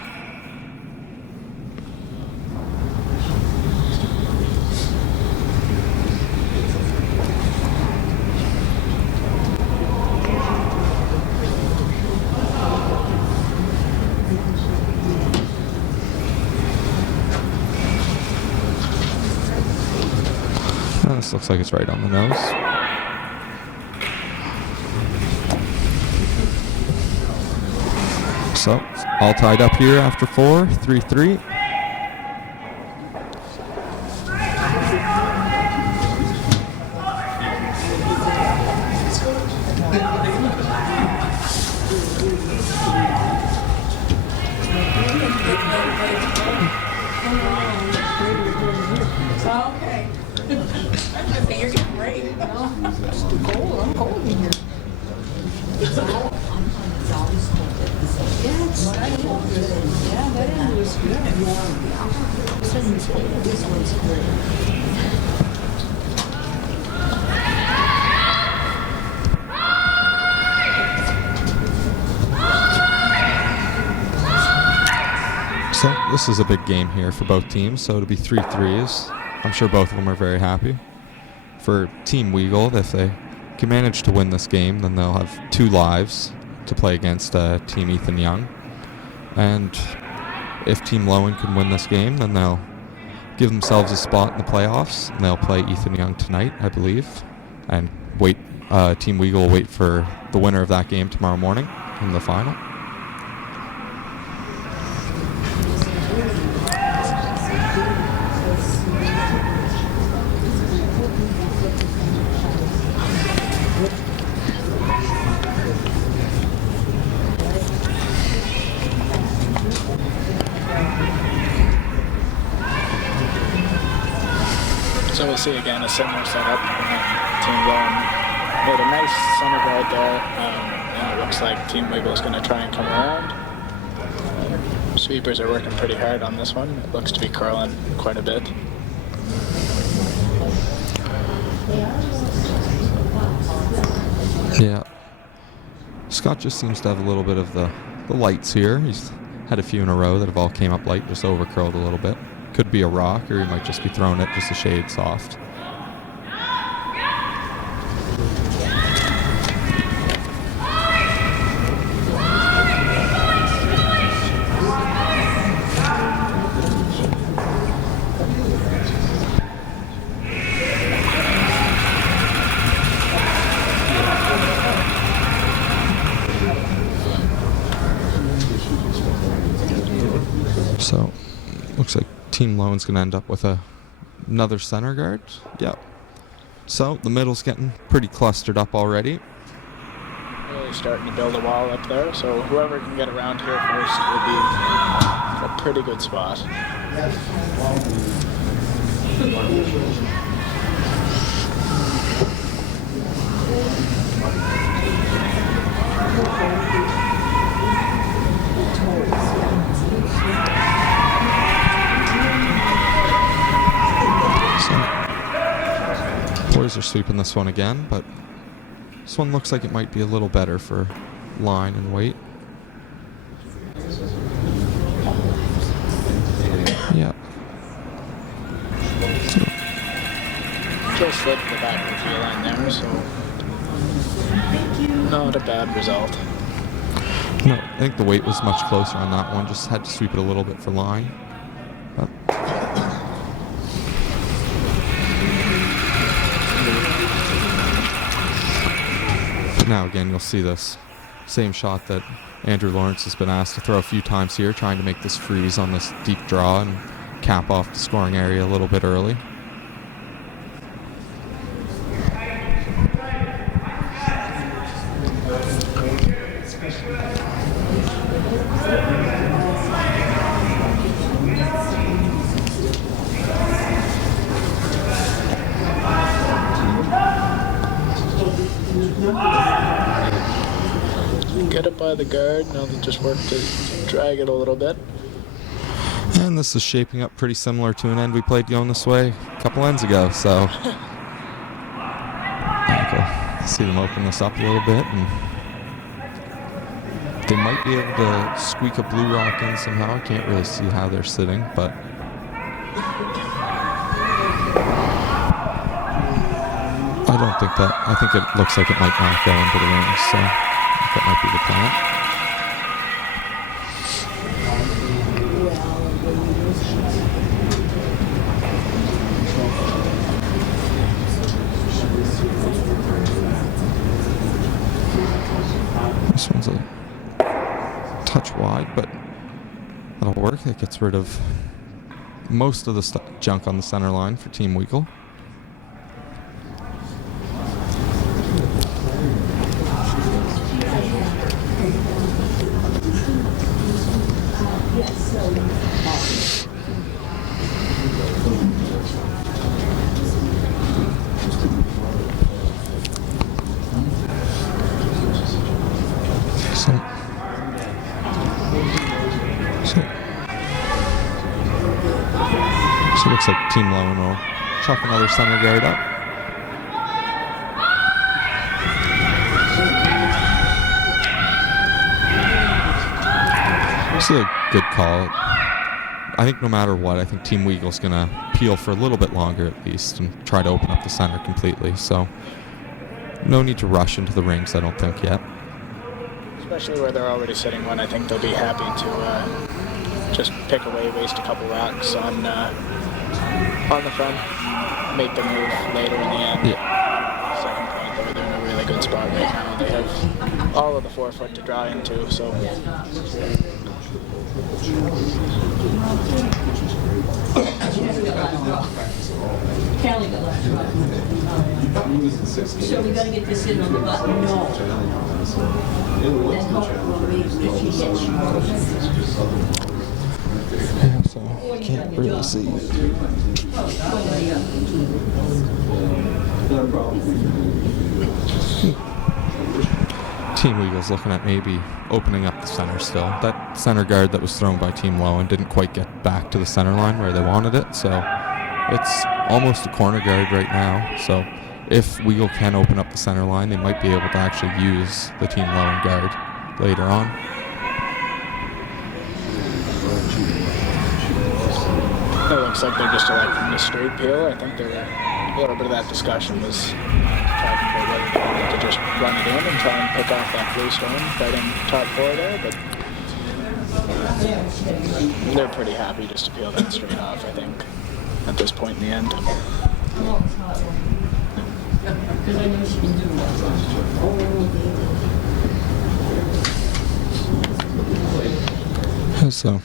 This looks like it's right on the nose. So, all tied up here after 4, 3-3. Okay. You're getting ready. It's too cold. I'm cold in here. It's always cold. Yeah, it's good. Yeah, that end was good. This one's great. So this is a big game here for both teams, so it'll be 3 threes. I'm sure both of them are very happy. For Team Weagle, if they can manage to win this game, then they'll have 2 lives to play against Team Ethan Young. And if Team Loewen can win this game, then they'll give themselves a spot in the playoffs, and they'll play Ethan Young tonight, I believe. And Team Weagle will wait for the winner of that game tomorrow morning in the final. So we'll see again a similar setup. Team Loewen made a nice center guard there, and it looks like Team Weagle is going to try and come around. Sweepers are working pretty hard on this one. It looks to be curling quite a bit. Yeah. Scott just seems to have a little bit of the lights here. He's had a few in a row that have all came up light, just over curled a little bit. Could be a rock, or he might just be throwing it just a shade soft. So, looks like Team Loewen's going to end up with another center guard. Yep. So, the middle's getting pretty clustered up already. Really starting to build a wall up there, so whoever can get around here first will be in a pretty good spot. Boys are sweeping this one again, but this one looks like it might be a little better for line and weight. Yeah. Just slid the back of the tee line there, so not a bad result. No, I think the weight was much closer on that one. Just had to sweep it a little bit for line. But now again, you'll see this same shot that Andrew Lawrence has been asked to throw a few times here, trying to make this freeze on this deep draw and cap off the scoring area a little bit early. by the guard. Now they just work to drag it a little bit. And this is shaping up pretty similar to an end we played going this way a couple ends ago, so I'll see them open this up a little bit, and they might be able to squeak a blue rock in somehow. I can't really see how they're sitting, but I don't think that. I think it looks like it might not go into the ring, so that might be the plan. This one's a touch wide, but that'll work. It gets rid of most of the junk on the center line for Team Weagle. So it looks like Team Loewen will chuck another center guard up. This is a good call. I think no matter what, I think Team Weagle's going to peel for a little bit longer at least and try to open up the center completely. So no need to rush into the rings, I don't think, yet. Especially where they're already sitting one, I think they'll be happy to just pick away, waste a couple rocks on the front, make the move later in the end. Yeah. Second point, though, they're in a really good spot right now. They have all of the forefoot to draw into, so. Callie got left. So we got to get this in on the button. No. Then hopefully if she hits you. Yeah, so I can't really see. Team Weagle's looking at maybe opening up the center still. That center guard that was thrown by Team Loewen didn't quite get back to the center line where they wanted it, so it's almost a corner guard right now. So if Weagle can open up the center line, they might be able to actually use the Team Loewen guard later on. It looks like they're just electing a straight peel. I think a little bit of that discussion was talking about whether they wanted to just run it in and try and pick off that blue stone right in top four there, but they're pretty happy just to peel that straight off, I think, at this point in the end. So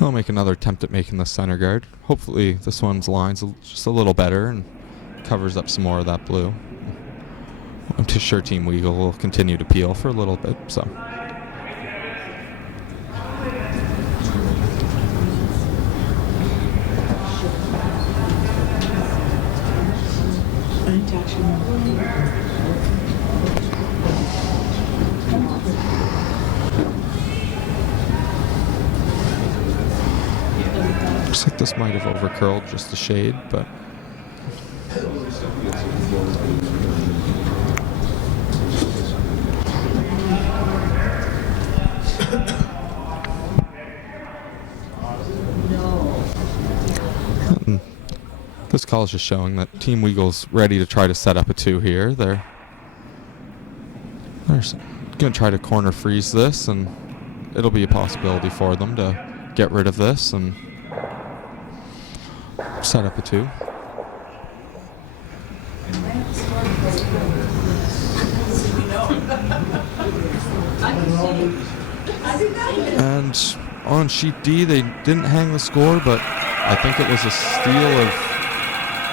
I'll make another attempt at making the center guard. Hopefully this one's line's just a little better and covers up some more of that blue. I'm too sure Team Weagle will continue to peel for a little bit, so. Looks like this might have overcurled just a shade, but this call is just showing that Team Weagle's ready to try to set up a 2 here. They're going to try to corner freeze this, and it'll be a possibility for them to get rid of this and set up a 2. And on sheet D, they didn't hang the score, but I think it was a steal of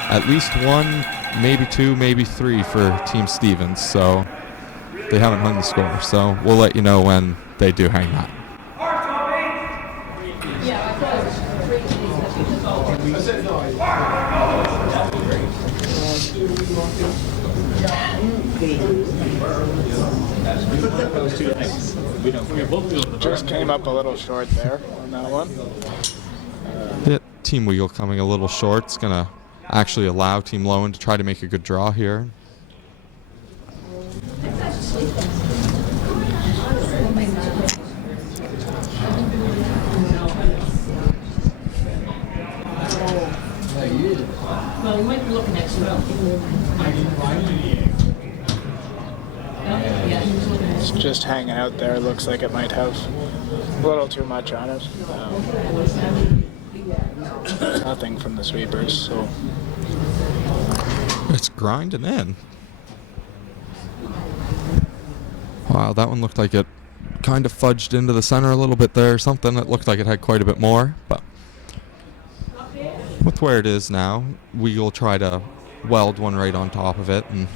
at least 1, maybe 2, maybe 3 for Team Stevens. So they haven't hung the score. So we'll let you know when they do hang that. Just came up a little short there on that one. Yeah, Team Weagle coming a little short. It's going to actually allow Team Loewen to try to make a good draw here. Well, you might be looking at smell. It's just hanging out there. Looks like it might have a little too much on it. Nothing from the sweepers, so It's grinding in. Wow, that one looked like it kind of fudged into the center a little bit there or something. It looked like it had quite a bit more, but with where it is now, we'll try to weld one right on top of it. And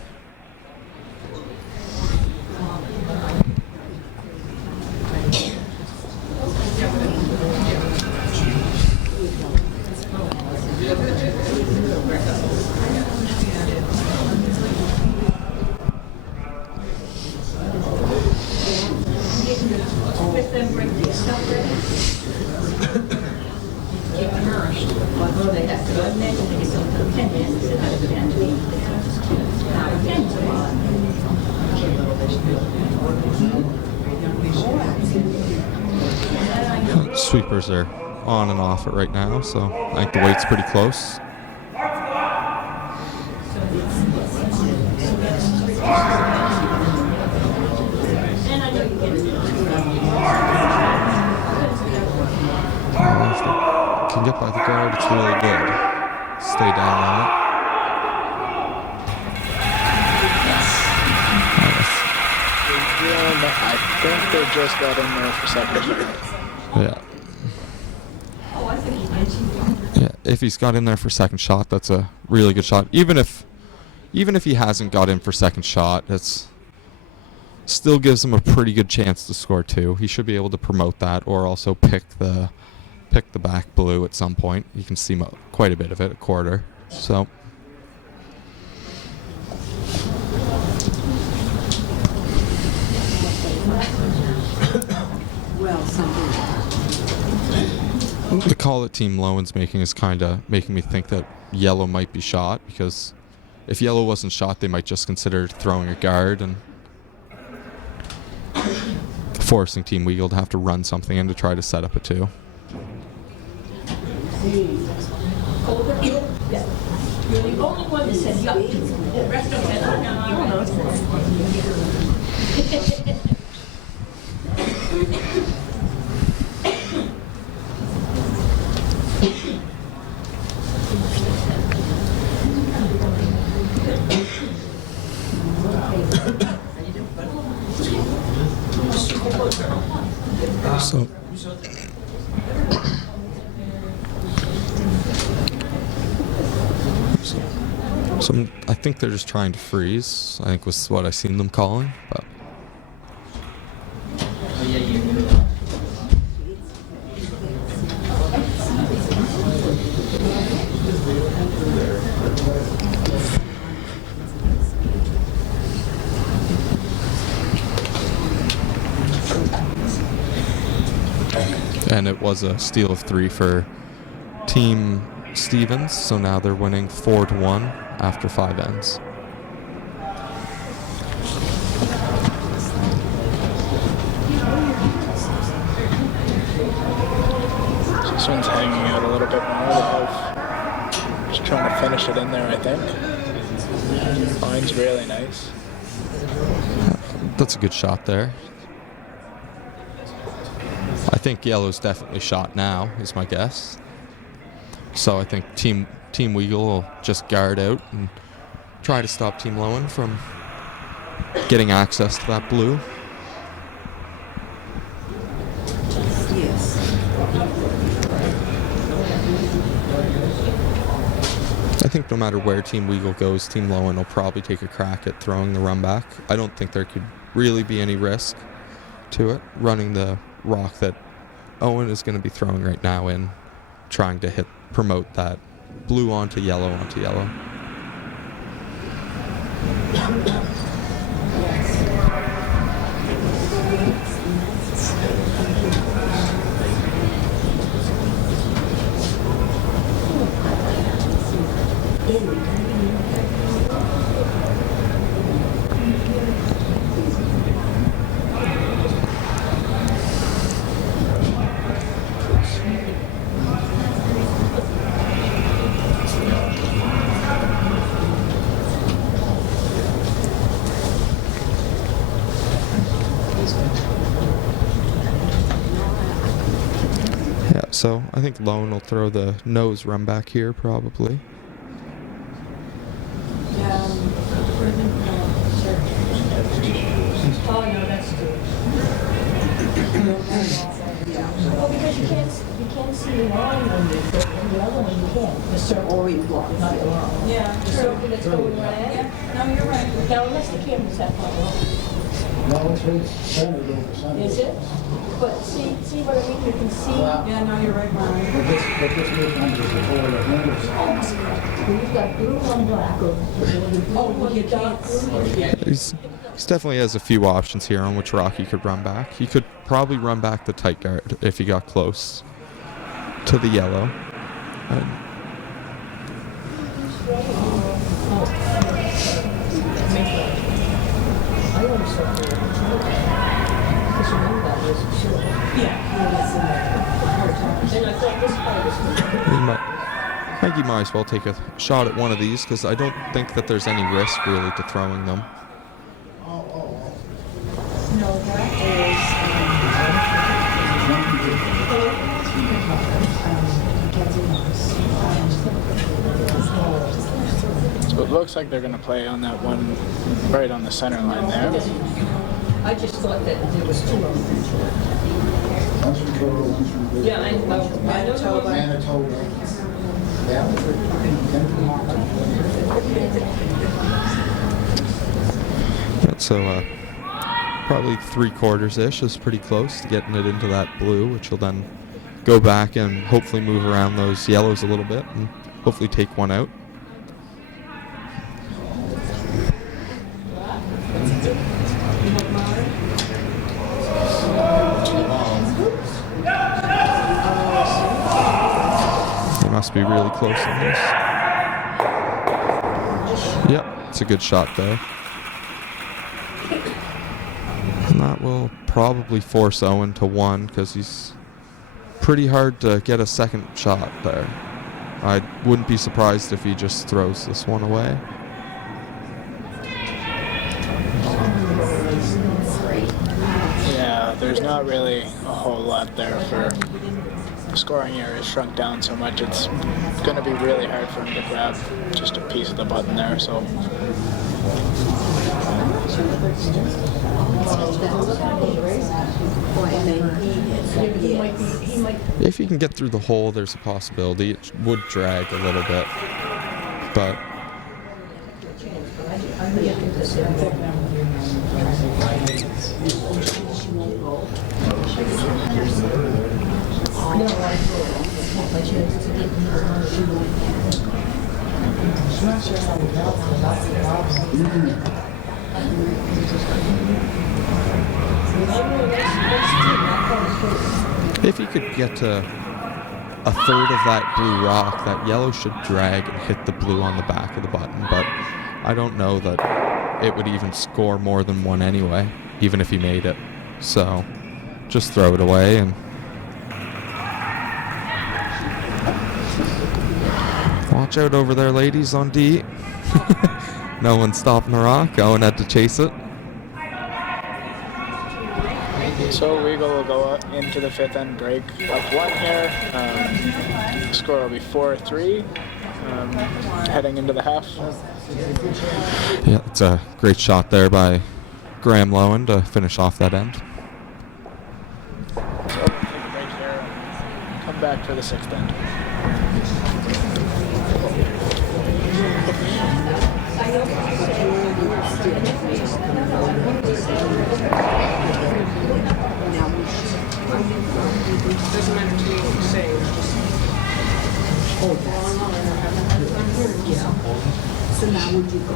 sweepers are on and off it right now, so I think the weight's pretty close. If they can get by the guard, it's really good. Stay down on it. I think they just got in there for second shot. Yeah. Yeah, if he's got in there for second shot, that's a really good shot. Even if he hasn't got in for second shot, it's still gives him a pretty good chance to score two. He should be able to promote that, or also pick the back blue at some point. You can see quite a bit of it, a quarter. So the call that Team Loewen's making is kind of making me think that yellow might be shot, because if yellow wasn't shot, they might just consider throwing a guard and forcing Team Weagle to have to run something in to try to set up a two. You're the only one that said yuck. The rest of them said, oh, no, I don't So I think they're just trying to freeze, I think was what I seen them calling, but and it was a steal of 3 for Team Stevens, so now they're winning 4-1 after 5 ends. This one's hanging out a little bit more. Just trying to finish it in there, I think. Line's really nice. That's a good shot there. I think yellow's definitely shot now, is my guess. So I think Team Weagle will just guard out and try to stop Team Loewen from getting access to that blue. I think no matter where Team Weagle goes, Team Loewen will probably take a crack at throwing the run back. I don't think there could really be any risk to it, running the rock that Owen is going to be throwing right now in, trying to promote that blue onto yellow onto yellow. Yeah, so I think Loewen will throw the nose run back here probably. Oh, no, that's good. Well, because you can't see the line when you put the other one, you can't. The circle or you block, not the line. Yeah. The circle that's going right at. Yeah, no, you're right. Now, unless the camera's that far off. No, it's right centered over center. Is it? But see what I mean? You can see. Yeah, no, you're right, Brian. But this big one is before the handles. You've got blue on black or you dark blue. He's definitely has a few options here on which rock he could run back. He could probably run back the tight guard if he got close to the yellow. I always thought they were because you know that was sure. Yeah. And I thought this part was I think he might as well take a shot at one of these because I don't think that there's any risk really to throwing them. no, that So it looks like they're going to play on that one right on the center line there. I just thought that there was two of them. One's from Togo, one's from Brazil. Yeah, I know. Manitoba. Manitoba. Yeah. So probably 3/4-ish is pretty close to getting it into that blue, which will then go back and hopefully move around those yellows a little bit and hopefully take one out. They must be really close on this. Yep, it's a good shot there. And that will probably force Owen to one because he's pretty hard to get a second shot there. I wouldn't be surprised if he just throws this one away. Yeah, there's not really a whole lot there for scoring area shrunk down so much. It's going to be really hard for him to grab just a piece of the button there. So If he can get through the hole, there's a possibility. It would drag a little bit, but if he could get to a third of that blue rock, that yellow should drag and hit the blue on the back of the button, but I don't know that it would even score more than one anyway, even if he made it. So just throw it away and watch out over there, ladies, on D. No one's stopping the rock. Owen had to chase it. So Weagle will go into the fifth end break up one here. The score will be 4-3 heading into the half. Yeah, it's a great shot there by Graham Loewen to finish off that end. So we'll take a break here and come back for the sixth end. Doesn't matter to me what you say. So now would you go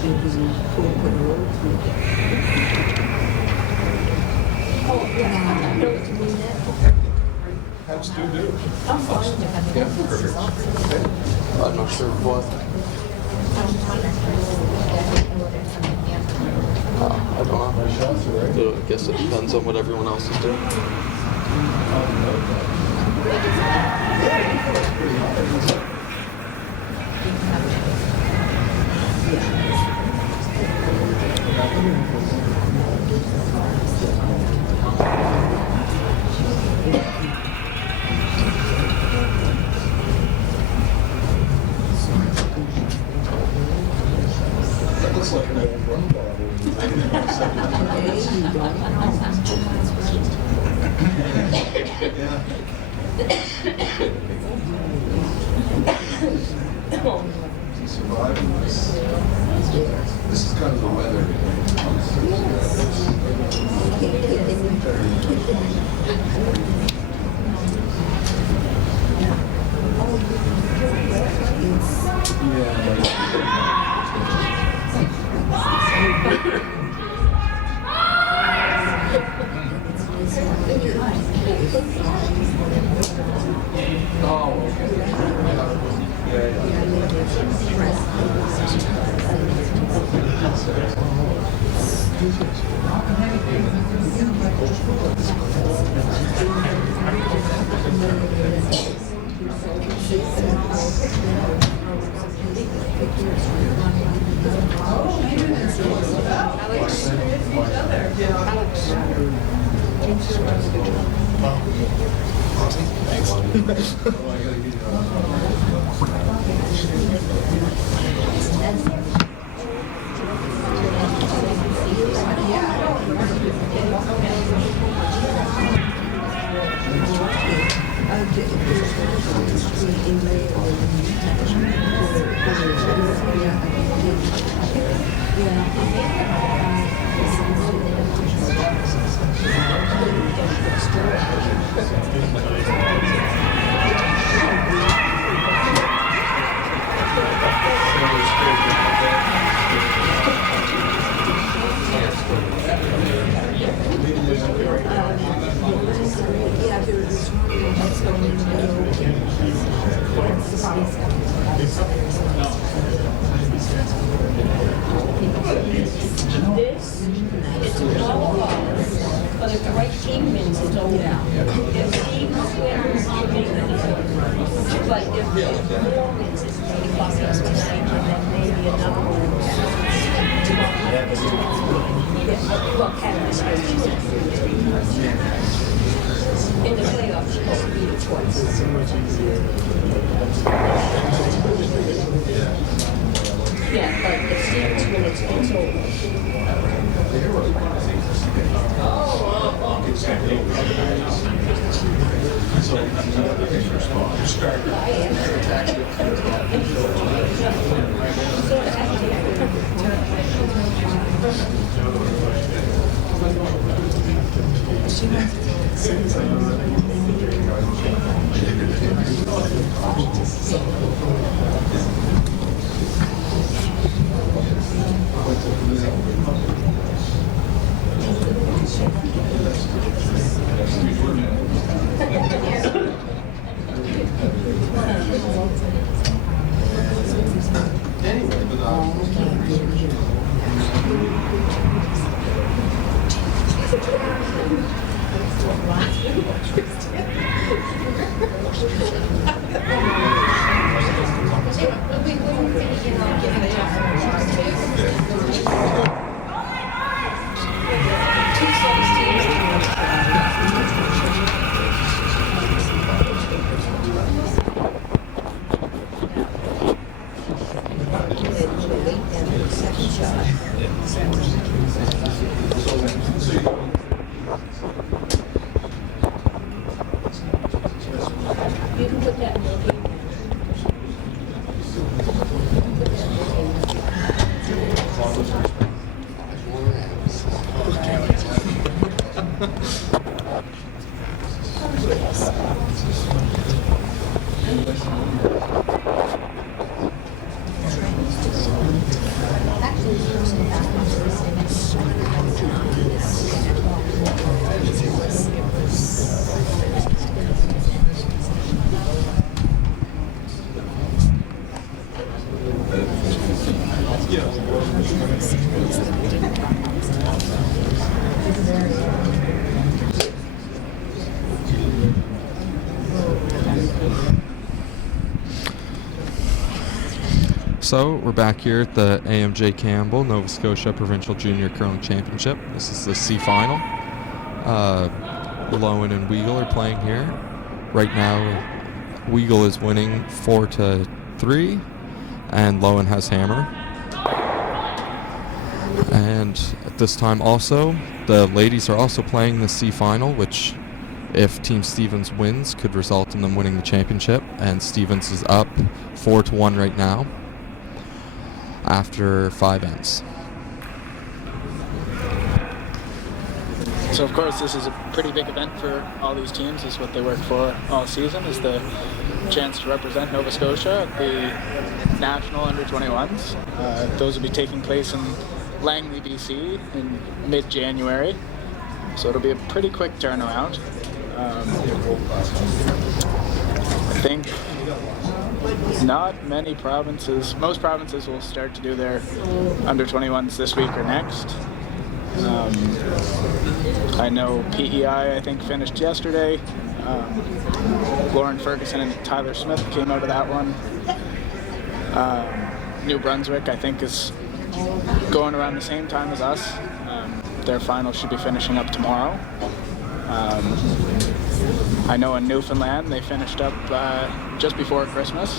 How's Stu do? I'm not sure what. I don't know. I guess it depends on what everyone else is doing. That looks like an old run bottle. Is he surviving this? This is kind of the weather. But if the right team wins, it's over. If Steve wins, but if Moore wins, it's maybe possible to say, and then maybe another one. Well, Canada's in the playoffs, you're supposed to beat it twice. Yeah, but if Steve's wins, it's over. You can put that in the game. Actually, So we're back here at the AMJ Campbell Nova Scotia Provincial Junior Curling Championship. This is the C final. Loewen and Weagle are playing here. Right now, Weagle is winning 4-3, and Loewen has hammer. And at this time also, the ladies are also playing the C final, which, if Team Stevens wins, could result in them winning the championship. And Stevens is up 4-1 right now, after 5 ends. So of course this is a pretty big event for all these teams. This is what they work for all season, is the chance to represent Nova Scotia at the National Under-21s. Those will be taking place in Langley, BC in mid-January. So it'll be a pretty quick turnaround. I think not many provinces, most provinces will start to do their under-21s this week or next. I know PEI, I think, finished yesterday. Lauren Ferguson and Tyler Smith came out of that one. New Brunswick, I think, is going around the same time as us. Their final should be finishing up tomorrow. I know in Newfoundland they finished up just before Christmas.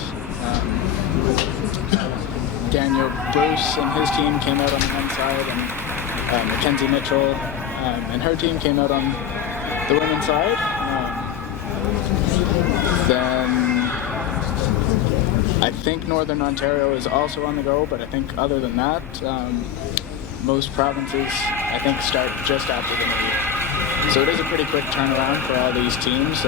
Daniel Bruce and his team came out on the men's side, and Mackenzie Mitchell and her team came out on the women's side. Then I think Northern Ontario is also on the go, but I think other than that, most provinces, I think, start just after the New Year. So it is a pretty quick turnaround for all these teams,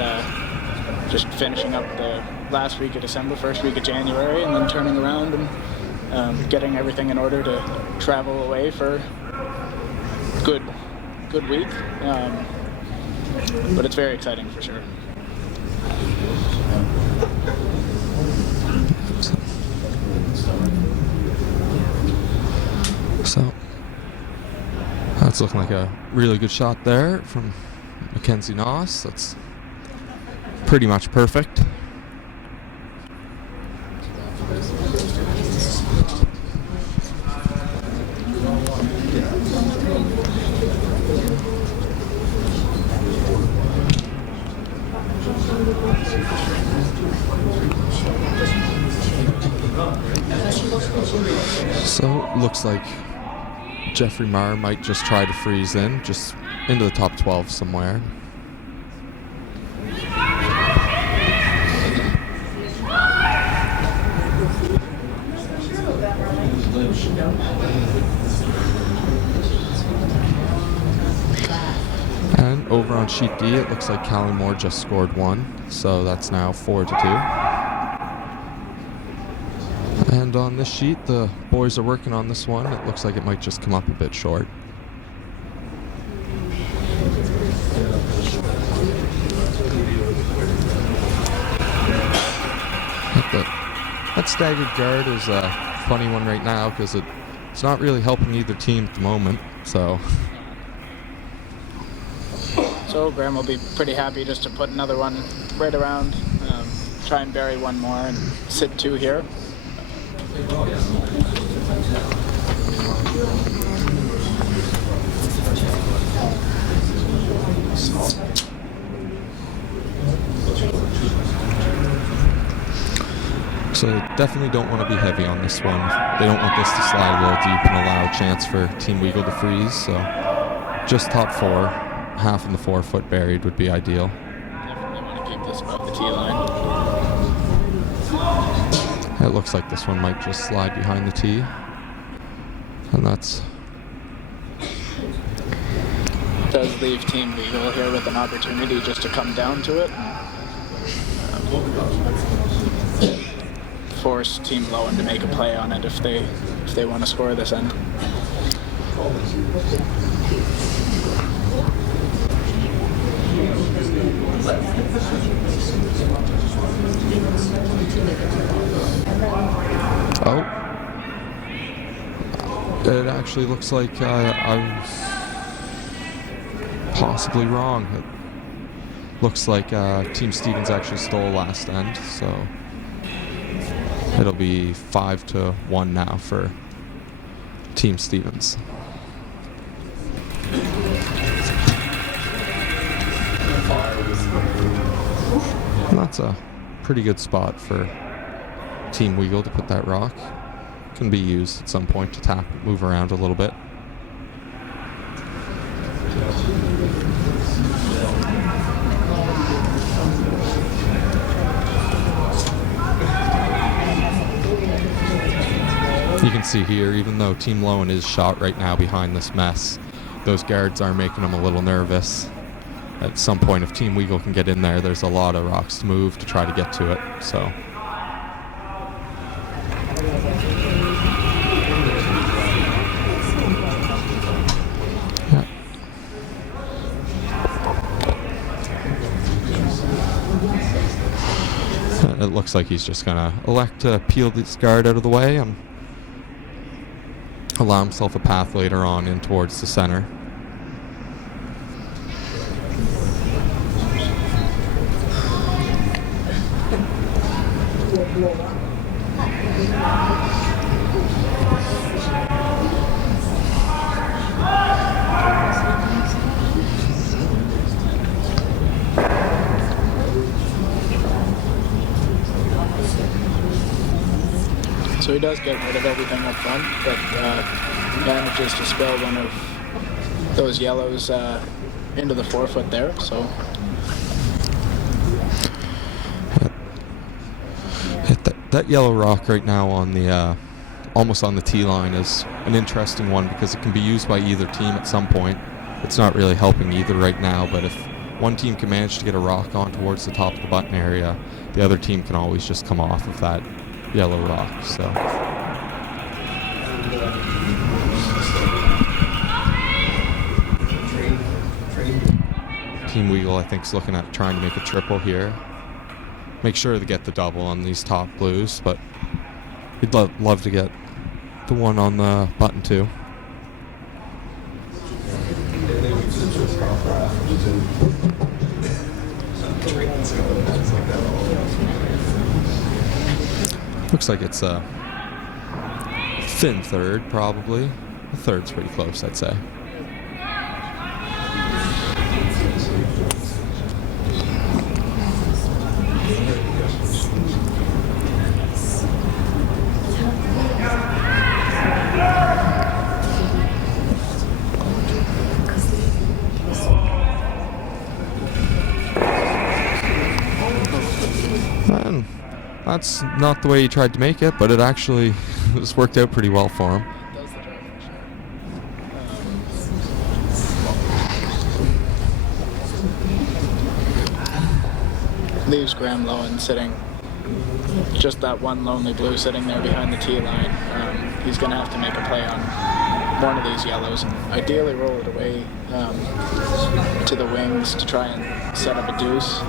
just finishing up the last week of December, first week of January, and then turning around and getting everything in order to travel away for a good week. But it's very exciting for sure. So that's looking like a really good shot there from Mackenzie Noss. That's pretty much perfect. So looks like Jeffrey Marr might just try to freeze in, just into the top 12 somewhere. And over on sheet D, it looks like Callie Moore just scored 1, so that's now 4-2. And on this sheet, the boys are working on this one. It looks like it might just come up a bit short. That staggered guard is a funny one right now because it's not really helping either team at the moment. So Graham will be pretty happy just to put another one right around, try and bury one more and sit 2 here. So they definitely don't want to be heavy on this one. They don't want this to slide a little deep and allow a chance for Team Weagle to freeze. So just top 4, half in the 4-foot buried would be ideal. Definitely want to keep this above the tee line. It looks like this one might just slide behind the tee. And that's... Does leave Team Weagle here with an opportunity just to come down to it. Force Team Loewen to make a play on it if they want to score this end. Oh. It actually looks like I was possibly wrong. It looks like Team Stevens actually stole last end, so it'll be 5-1 now for Team Stevens. And that's a pretty good spot for Team Weagle to put that rock. Can be used at some point to move around a little bit. You can see here, even though Team Loewen is shot right now behind this mess, those guards are making them a little nervous. At some point, if Team Weagle can get in there, there's a lot of rocks to move to try to get to it, so... It looks like he's just gonna elect to peel this guard out of the way and allow himself a path later on in towards the center. So he does get rid of everything up front, but manages to spill one of those yellows into the forefoot there. So that yellow rock right now on the almost on the tee line is an interesting one because it can be used by either team at some point. It's not really helping either right now, but if one team can manage to get a rock on towards the top of the button area, the other team can always just come off of that yellow rock. So Team Weagle, I think, is looking at trying to make a triple here. Make sure to get the double on these top blues, but he'd love to get the one on the button too. Looks like it's a thin third, probably. The third's pretty close, I'd say. And that's not the way he tried to make it, but it actually just worked out pretty well for him. does the job for sure. Leaves Graham Loewen sitting, just that one lonely blue sitting there behind the tee line. He's going to have to make a play on one of these yellows and ideally roll it away to the wings to try and set up a deuce.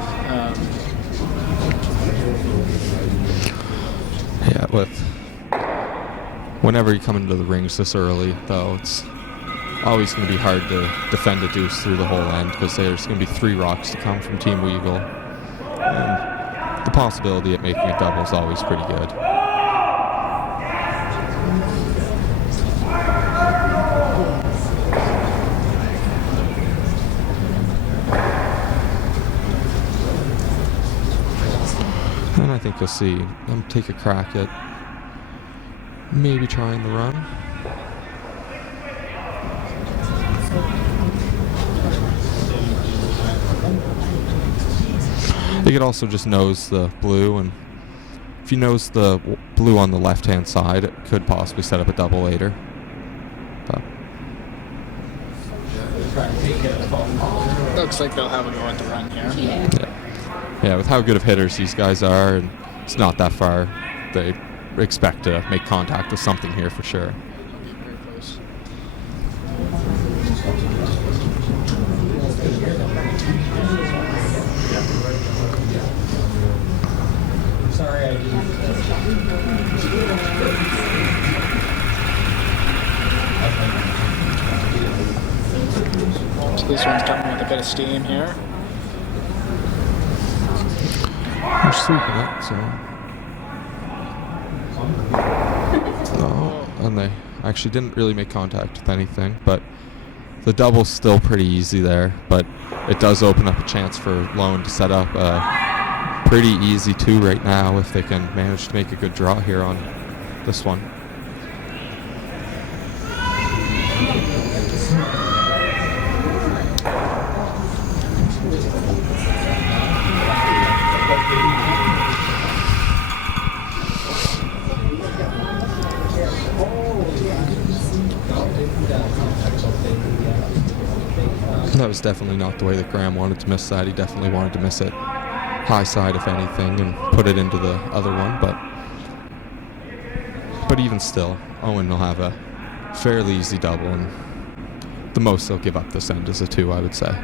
Yeah, whenever you come into the rings this early, though, it's always going to be hard to defend a deuce through the whole end because there's going to be 3 rocks to come from Team Weagle. And the possibility of making a double is always pretty good. And I think you'll see them take a crack at maybe trying the run. You could also just nose the blue, and if you nose the blue on the left-hand side, it could possibly set up a double later. But Looks like they'll have a go at the run here. yeah, with how good of hitters these guys are, and it's not that far, they expect to make contact with something here for sure. Very close. Sorry, I didn't. So this one's coming with a bit of steam here. They're sweeping it, so. No, and they actually didn't really make contact with anything, but the double's still pretty easy there, but it does open up a chance for Loewen to set up a pretty easy 2 right now if they can manage to make a good draw here on this one. That was definitely not the way that Graham wanted to miss that. He definitely wanted to miss it high side, if anything, and put it into the other one. But even still, Owen will have a fairly easy double, and the most they'll give up this end is a 2, I would say.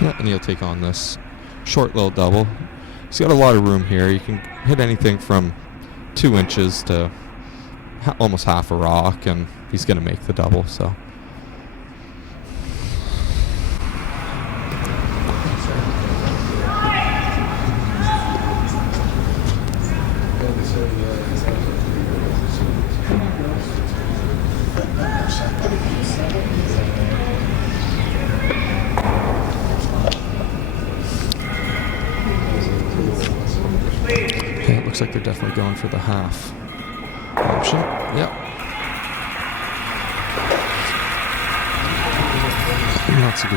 Yeah, and he'll take on this short little double. He's got a lot of room here. You can hit anything from 2 inches to almost half a rock, and he's going to make the double, so. Okay, it looks like they're definitely going for the half option. Yep. That's a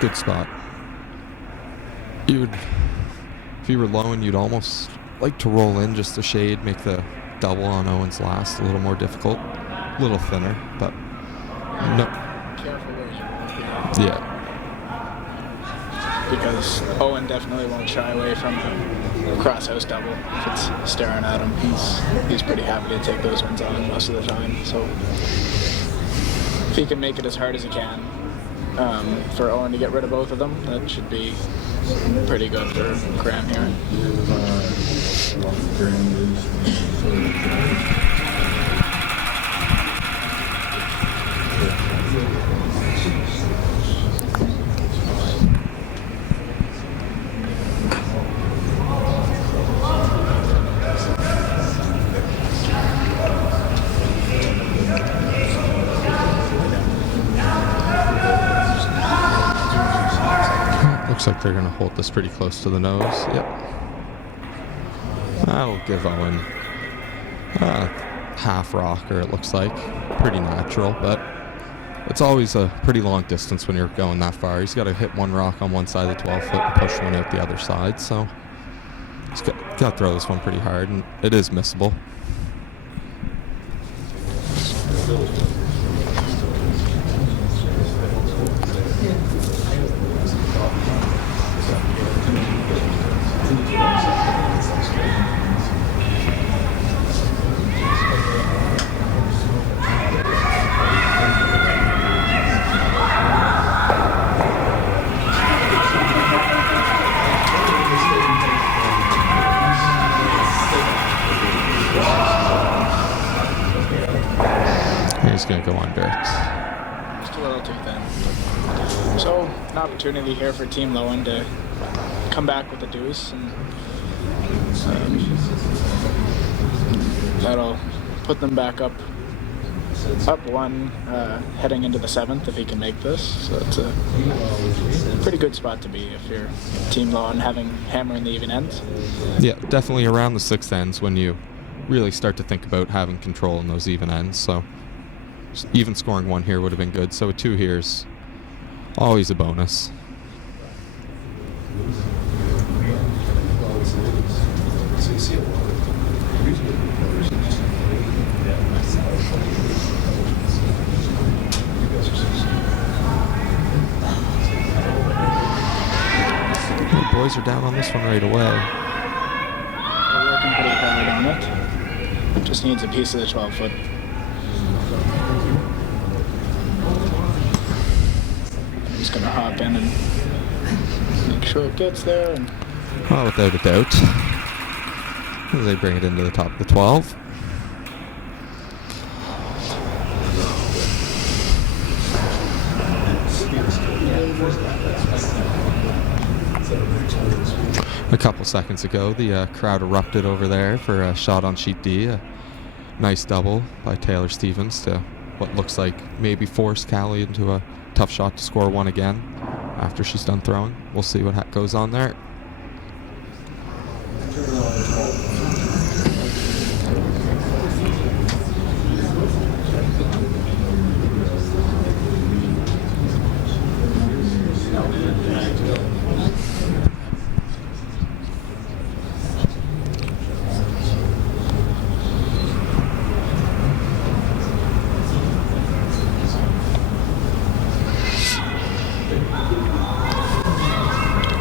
good spot. You would, if you were Loewen, you'd almost like to roll in just a shade, make the double on Owen's last a little more difficult, a little thinner, but no. Careful where you roll here. Yeah. Because Owen definitely won't shy away from a crosshouse double if it's staring at him. He's pretty happy to take those ones on most of the time. So if he can make it as hard as he can for Owen to get rid of both of them, that should be pretty good for Graham here. Looks like they're going to hold this pretty close to the nose. Yep. I'll give Owen a half rocker, it looks like. Pretty natural, but it's always a pretty long distance when you're going that far. He's got to hit one rock on one side of the 12-foot and push one out the other side, so he's got to throw this one pretty hard, and it is missable. He's going to go under it. Just a little too thin. So, an opportunity here for Team Loewen to come back with a deuce, and that'll put them back up one, heading into the 7th if he can make this. So it's a pretty good spot to be if you're Team Loewen hammering the even ends. Yeah, definitely around the 6th ends when you really start to think about having control in those even ends. So even scoring 1 here would have been good. So a 2 here is always a bonus. Oh boys are down on this one right away. They're working pretty hard on it. Just needs a piece of the 12-foot. I'm just going to hop in and make sure it gets there. And Well, without a doubt. As they bring it into the top of the 12. A couple seconds ago, the crowd erupted over there for a shot on sheet D. A nice double by Taylor Stevens to what looks like maybe force Callie into a tough shot to score one again after she's done throwing. We'll see what goes on there.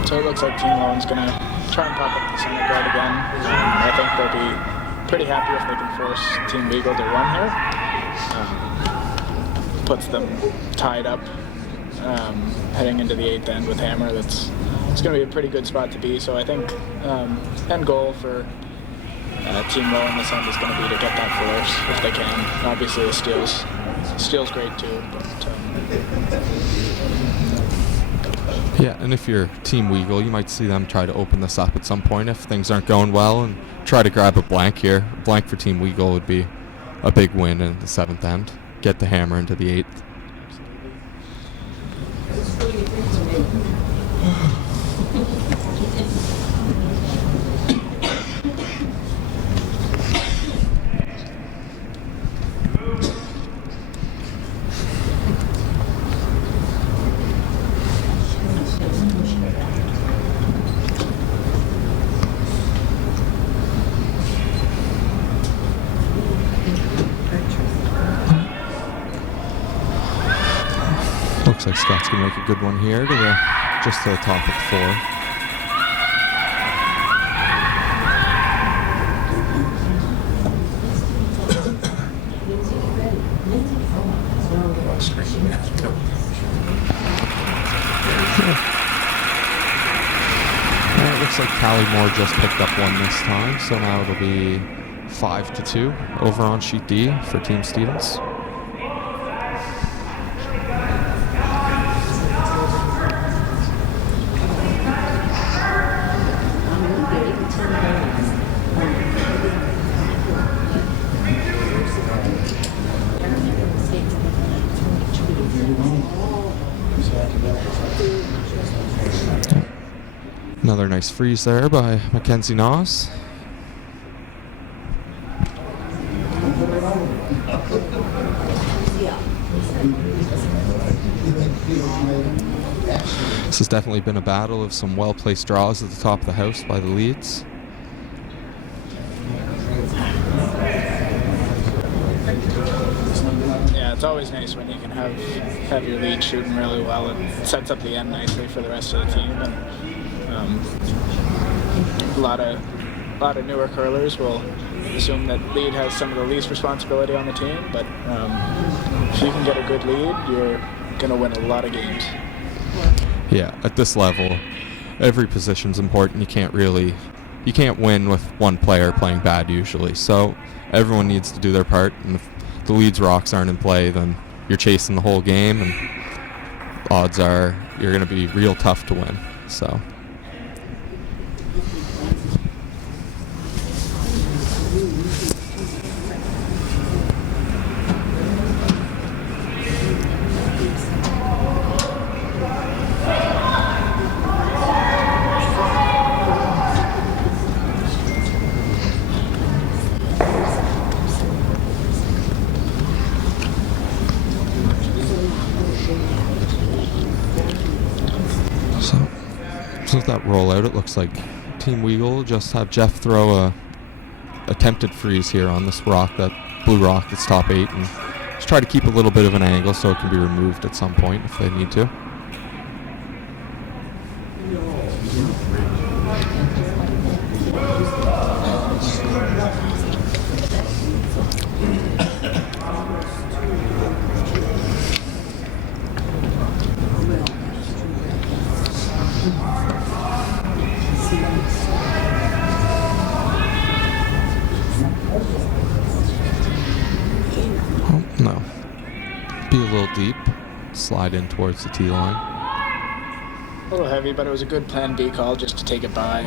so it looks like Team Loewen's going to try and pop up the center guard again. I think they'll be pretty happy if they can force Team Weagle to run here. Puts them tied up heading into the 8th end with Hammer. It's going to be a pretty good spot to be. So I think end goal for Team Loewen this end is going to be to get that force if they can. Obviously a steal's great too, but Yeah, and if you're Team Weagle, you might see them try to open this up at some point if things aren't going well and try to grab a blank here. A blank for Team Weagle would be a big win in the 7th end. Get the Hammer into the 8th. Looks like Scott's going to make a good one here to just to the top of the 4. And it looks like Callie Moore just picked up one this time, so now it'll be 5-2 over on sheet D for Team Stevens. Another nice freeze there by Mackenzie Noss. This has definitely been a battle of some well-placed draws at the top of the house by the leads. yeah, it's always nice when you can have your lead shooting really well. It sets up the end nicely for the rest of the team. And a lot of newer curlers will assume that lead has some of the least responsibility on the team, but if you can get a good lead, you're going to win a lot of games. Yeah, at this level, every position's important. You can't win with one player playing bad usually. So everyone needs to do their part, and if the lead's rocks aren't in play, then you're chasing the whole game, and odds are you're going to be real tough to win. So. So with that rollout, it looks like Team Weagle just have Jeff throw a attempted freeze here on this rock, that blue rock that's top 8, and just try to keep a little bit of an angle so it can be removed at some point if they need to. slide in towards the tee line. A little heavy, but it was a good plan B call just to take it by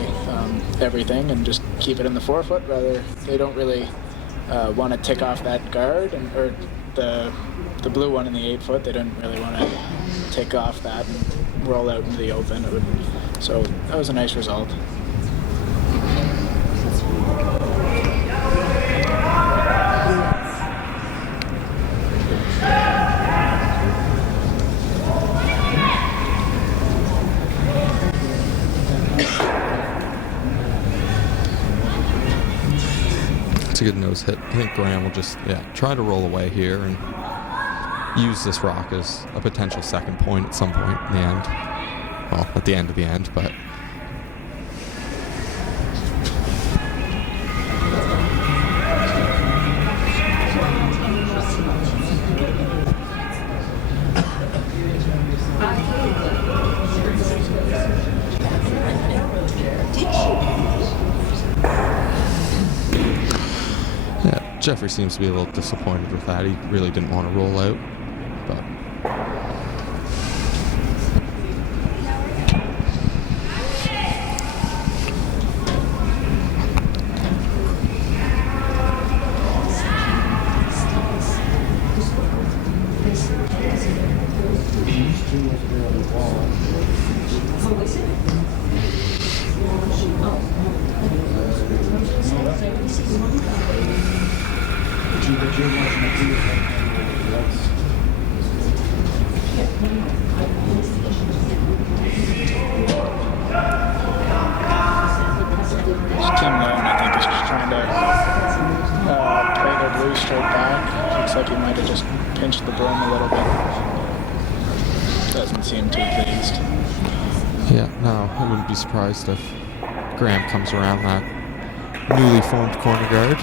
everything and just keep it in the 4-foot. Rather, they don't really want to tick off that guard or the blue one in the 8-foot. They didn't really want to tick off that and roll out into the open. So that was a nice result. It's a good nose hit. I think Graham will just try to roll away here and use this rock as a potential second point at some point in the end. Well, at the end of the end, but Jeffrey seems to be a little disappointed with that. He really didn't want to roll out, but Team Loewen, I think, is just trying to play their blue straight back. Looks like he might have just pinched the broom a little bit. Doesn't seem too pleased. yeah, no, I wouldn't be surprised if Graham comes around that newly formed corner guard.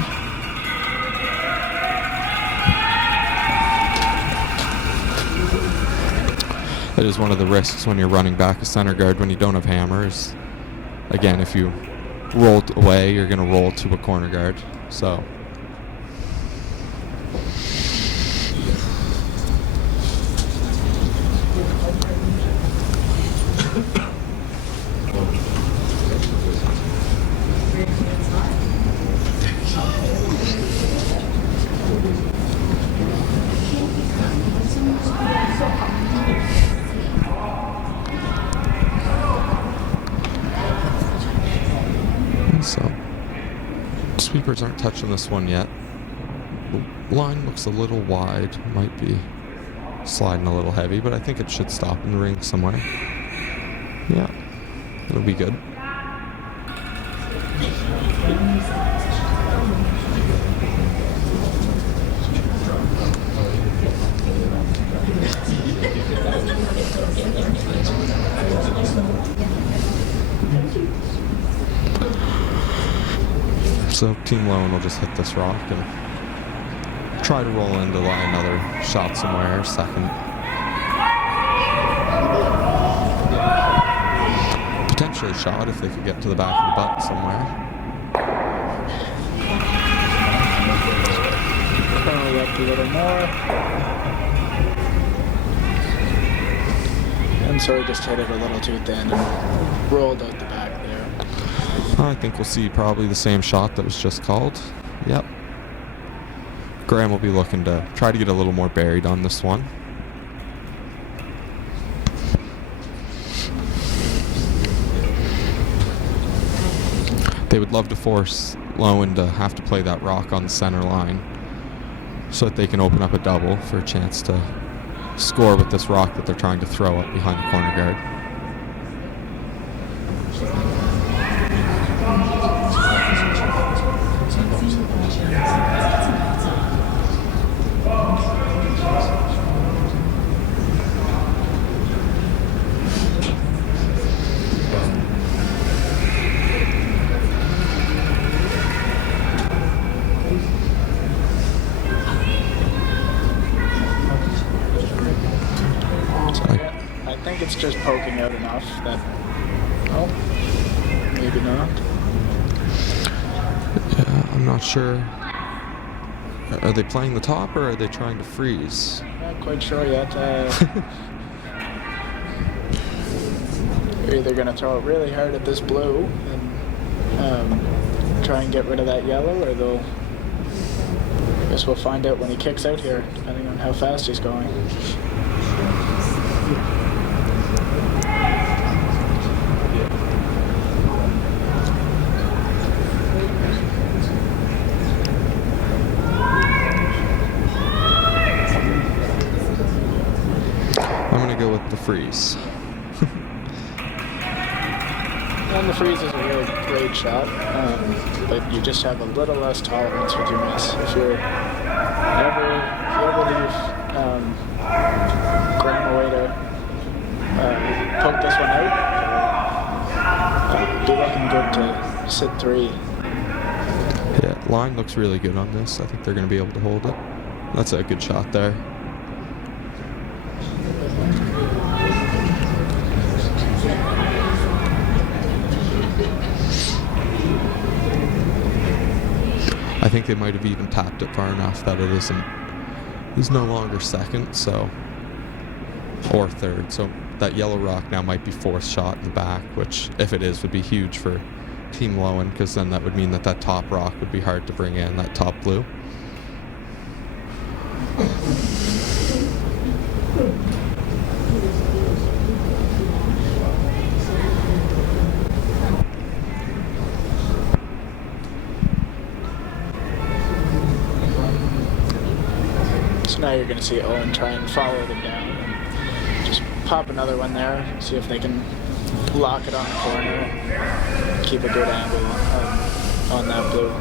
That is one of the risks when you're running back a center guard when you don't have hammers. Again, if you rolled away, you're going to roll to a corner guard. So sweepers aren't touching this one yet. The line looks a little wide. Might be sliding a little heavy, but I think it should stop in the ring somewhere. Yeah, it'll be good. So Team Loewen will just hit this rock and try to roll into another shot somewhere, second. Potentially shot if they could get to the back of the butt somewhere. Probably up a little more. And so he just hit it a little too thin and rolled out the back there. I think we'll see probably the same shot that was just called. Yep. Graham will be looking to try to get a little more buried on this one. They would love to force Loewen to have to play that rock on the center line so that they can open up a double for a chance to score with this rock that they're trying to throw up behind the corner guard. I think it's just poking out enough that, oh, maybe not. Yeah, I'm not sure. Are they playing the top or are they trying to freeze? Not quite sure yet. They're either going to throw it really hard at this blue and try and get rid of that yellow, or they'll. I guess we'll find out when he kicks out here, depending on how fast he's going. I'm going to go with the freeze. And the freeze is a really great shot, but you just have a little less tolerance with your miss. If you ever leave Graham away to poke this one out, be looking good to sit 3. Yeah, line looks really good on this. I think they're going to be able to hold it. That's a good shot there. I think they might have even tapped it far enough that it is no longer second, so, or third. So that yellow rock now might be 4th shot in the back, which, if it is, would be huge for Team Loewen, because then that would mean that that top rock would be hard to bring in, that top blue. So now you're going to see Owen try and follow them down and just pop another one there, see if they can lock it on the corner and keep a good angle on that blue.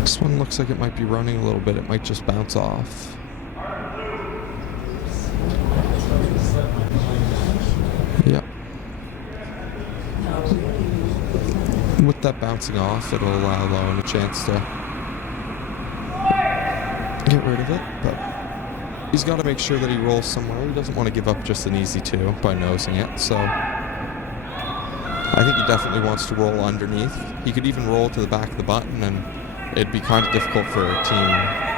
This one looks like it might be running a little bit. It might just bounce off. Yep. With that bouncing off, it'll allow Loewen a chance to get rid of it, but he's got to make sure that he rolls somewhere. He doesn't want to give up just an easy 2 by nosing it, so I think he definitely wants to roll underneath. He could even roll to the back of the button, and it'd be kind of difficult for Team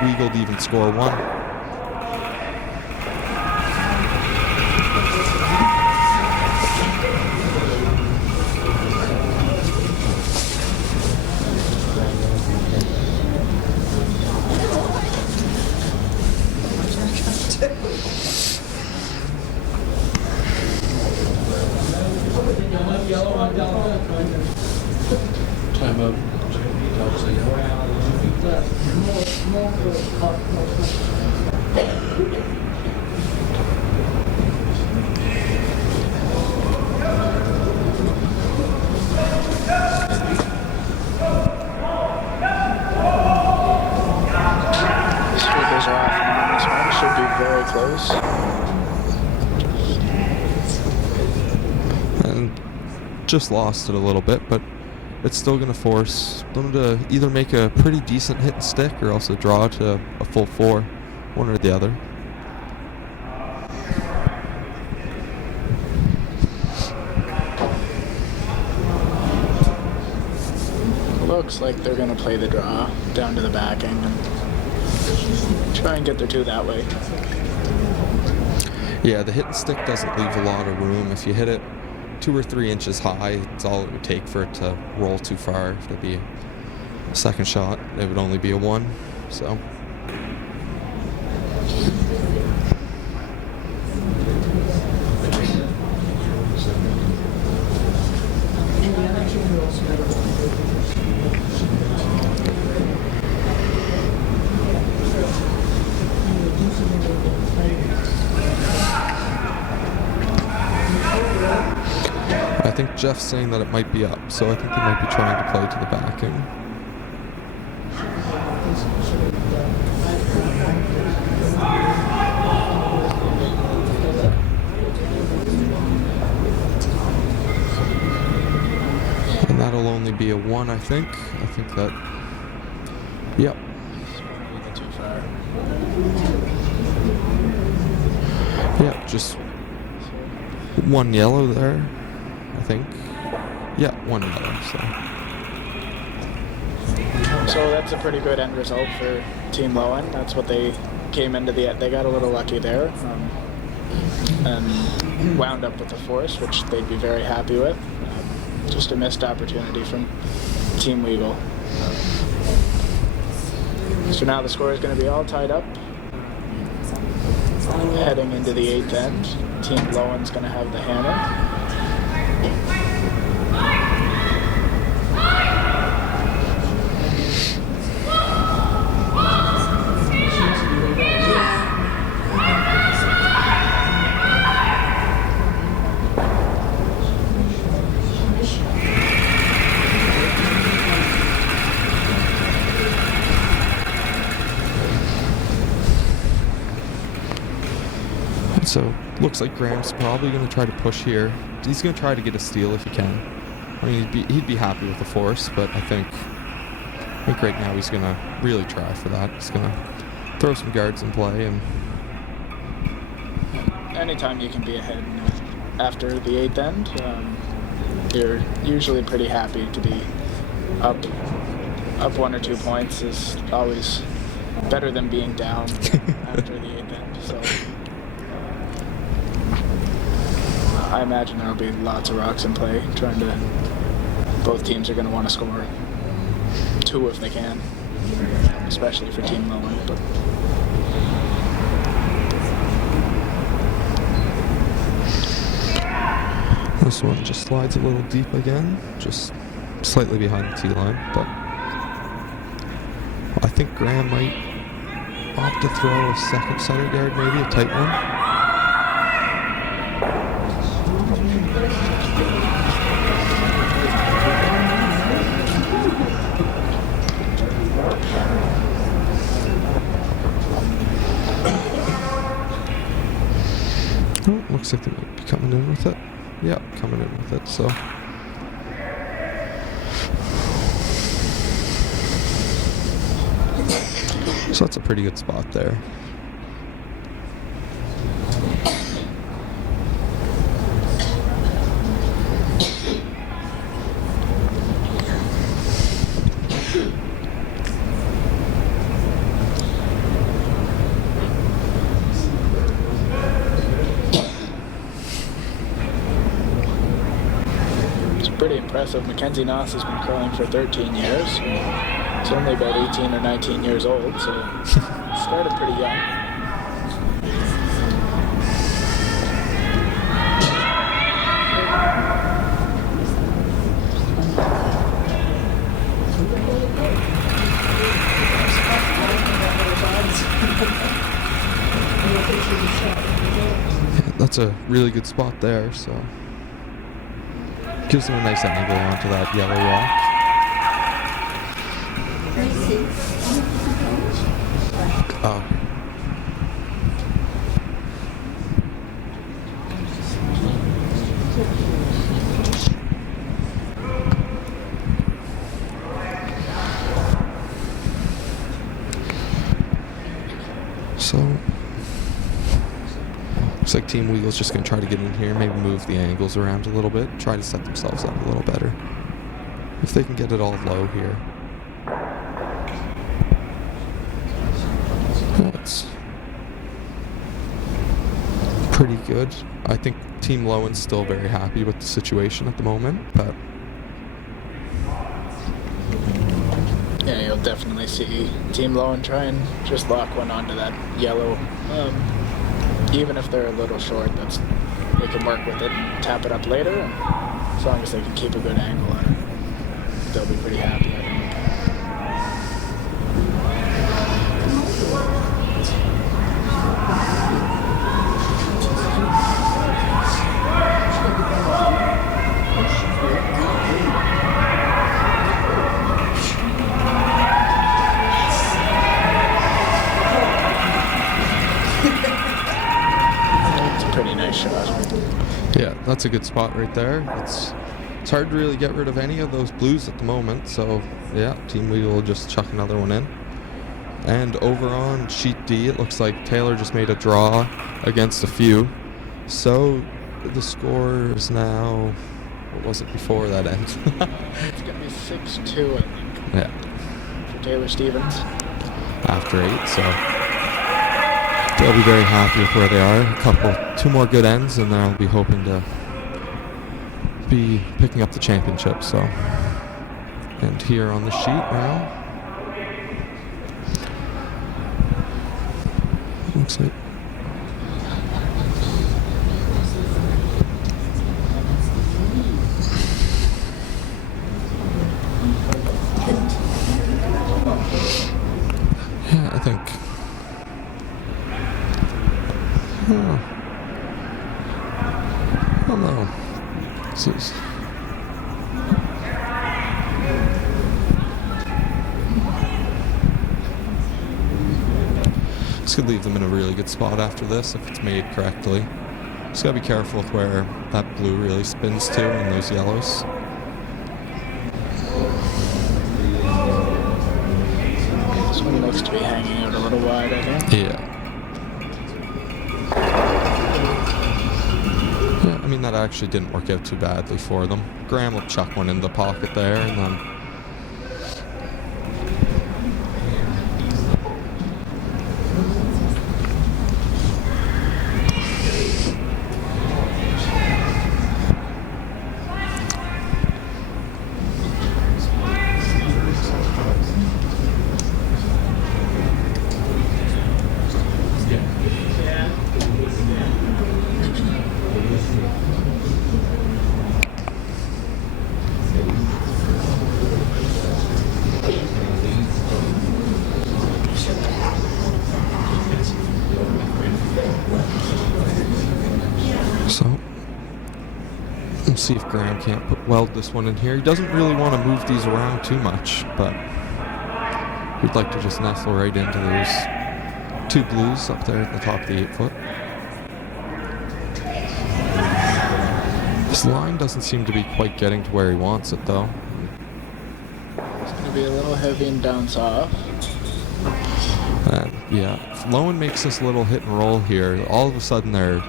Weagle to even score 1. Time up. Streakers are off now. This one should be very close. And just lost it a little bit, but it's still going to force them to either make a pretty decent hit and stick or also draw to a full 4, one or the other. Looks like they're going to play the draw down to the backing and try and get their 2 that way. Yeah, the hit and stick doesn't leave a lot of room. If you hit it 2 or 3 inches high, it's all it would take for it to roll too far. If it'd be a second shot, it would only be a 1, so. I think Jeff's saying that it might be up, so I think they might be trying to play to the backing. And that'll only be a 1, I think. I think that... Yep. Too far. Yep, just 1 yellow there. I think. Yeah, 1 yellow. So that's a pretty good end result for Team Loewen. That's what they came into they got a little lucky there, and wound up with a force, which they'd be very happy with. Just a missed opportunity from Team Weagle. So now the score is going to be all tied up. Heading into the 8th end, Team Loewen's going to have the hammer. So, looks like Graham's probably going to try to push here. He's going to try to get a steal if he can. I mean, he'd be happy with the force, but I think right now he's going to really try for that. He's going to throw some guards in play. And anytime you can be ahead after the 8th end, you're usually pretty happy to be up 1 or 2 points is always better than being down after the 8th end. So I imagine there'll be lots of rocks in play. Both teams are going to want to score 2 if they can, especially for Team Loewen. But this one just slides a little deep again, just slightly behind the tee line. But I think Graham might opt to throw a second center guard, maybe a tight one. Oh, looks like they might be coming in with it. Yeah, coming in with it, so. So that's a pretty good spot there. pretty impressive. Mackenzie Noss has been curling for 13 years. He's only about 18 or 19 years old, so started pretty young. That's a really good spot there, so gives them a nice angle onto that yellow rock. Oh. So looks like Team Weagle's just going to try to get in here, maybe move the angles around a little bit, try to set themselves up a little better. If they can get it all low here. That's pretty good. I think Team Loewen's still very happy with the situation at the moment, but yeah, you'll definitely see Team Loewen try and just lock one onto that yellow. Even if they're a little short, they can work with it and tap it up later. And as long as they can keep a good angle on it, they'll be pretty happy, I think. yeah, that's a good spot right there. It's hard to really get rid of any of those blues at the moment, so yeah, Team Weagle will just chuck another one in. And over on sheet D, it looks like Taylor just made a draw against a few. So the score is now What was it before that end? It's going to be 6-2, I think, Yeah, for Taylor Stevens. after 8, so they'll be very happy with where they are. Two more good ends, and then I'll be hoping to be picking up the championship. So, and here on the sheet now, looks like. Yeah, I think. I don't know. This is. This could leave them in a really good spot after this if it's made correctly. Just gotta be careful with where that blue really spins to and those yellows. This one looks to be hanging out a little wide, I think. Yeah. Yeah, I mean, that actually didn't work out too badly for them. Graham will chuck one in the pocket there, and then we'll see if Graham can't weld this one in here. He doesn't really want to move these around too much, but he'd like to just nestle right into those two blues up there at the top of the 8-foot. This line doesn't seem to be quite getting to where he wants it, though. It's going to be a little heavy and bounce off. And yeah, if Loewen makes this little hit and roll here, all of a sudden there are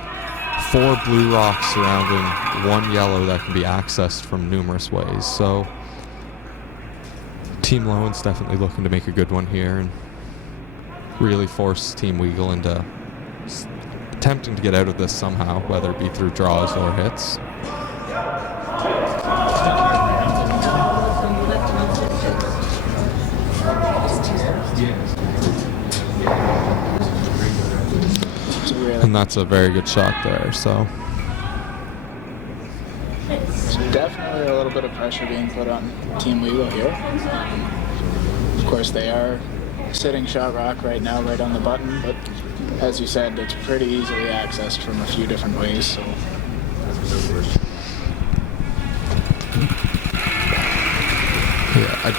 4 blue rocks surrounding 1 yellow that can be accessed from numerous ways. So Team Loewen's definitely looking to make a good one here and really force Team Weagle into attempting to get out of this somehow, whether it be through draws or hits. And that's a very good shot there, so. There's definitely a little bit of pressure being put on Team Weagle here. Of course, they are sitting shot rock right now, right on the button, but as you said, it's pretty easily accessed from a few different ways, so. Yeah,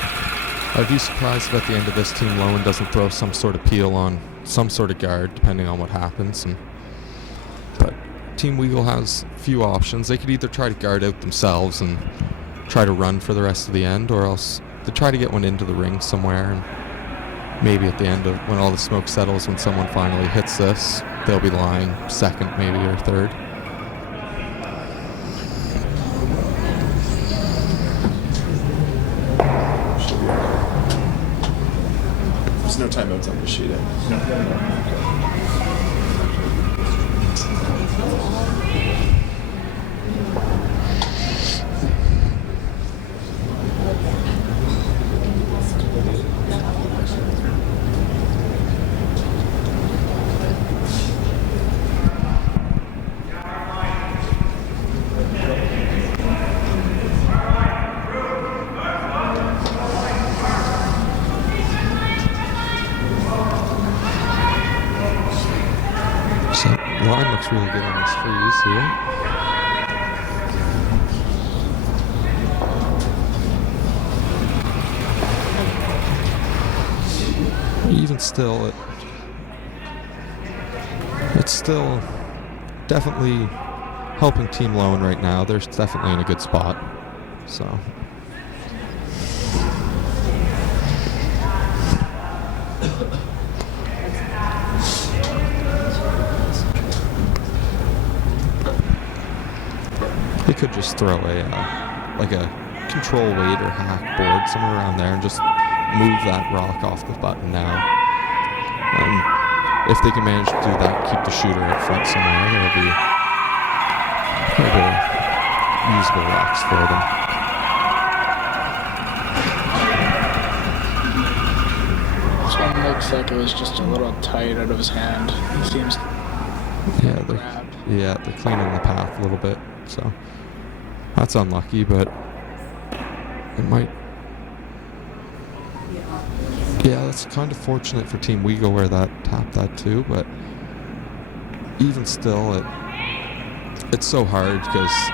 I'd be surprised if at the end of this Team Loewen doesn't throw some sort of peel on some sort of guard, depending on what happens. But Team Weagle has few options. They could either try to guard out themselves and try to run for the rest of the end, or else they try to get one into the ring somewhere, and maybe at the end of when all the smoke settles, when someone finally hits this, they'll be lying second maybe or third. There's no timeouts on the sheet. So line looks really good on this freeze here. Even still, it's still definitely helping Team Loewen right now. They're definitely in a good spot. So. They could just throw like a control weight or hack board somewhere around there and just move that rock off the button now. If they can manage to do that, keep the shooter out front somewhere, there'll be quite a bit of usable rocks for them. This one looks like it was just a little tight out of his hand. He seems grabbed. They're cleaning the path a little bit, so that's unlucky, but it might. Yeah, that's kind of fortunate for Team Weagle where that tapped that too, but even still, it's so hard because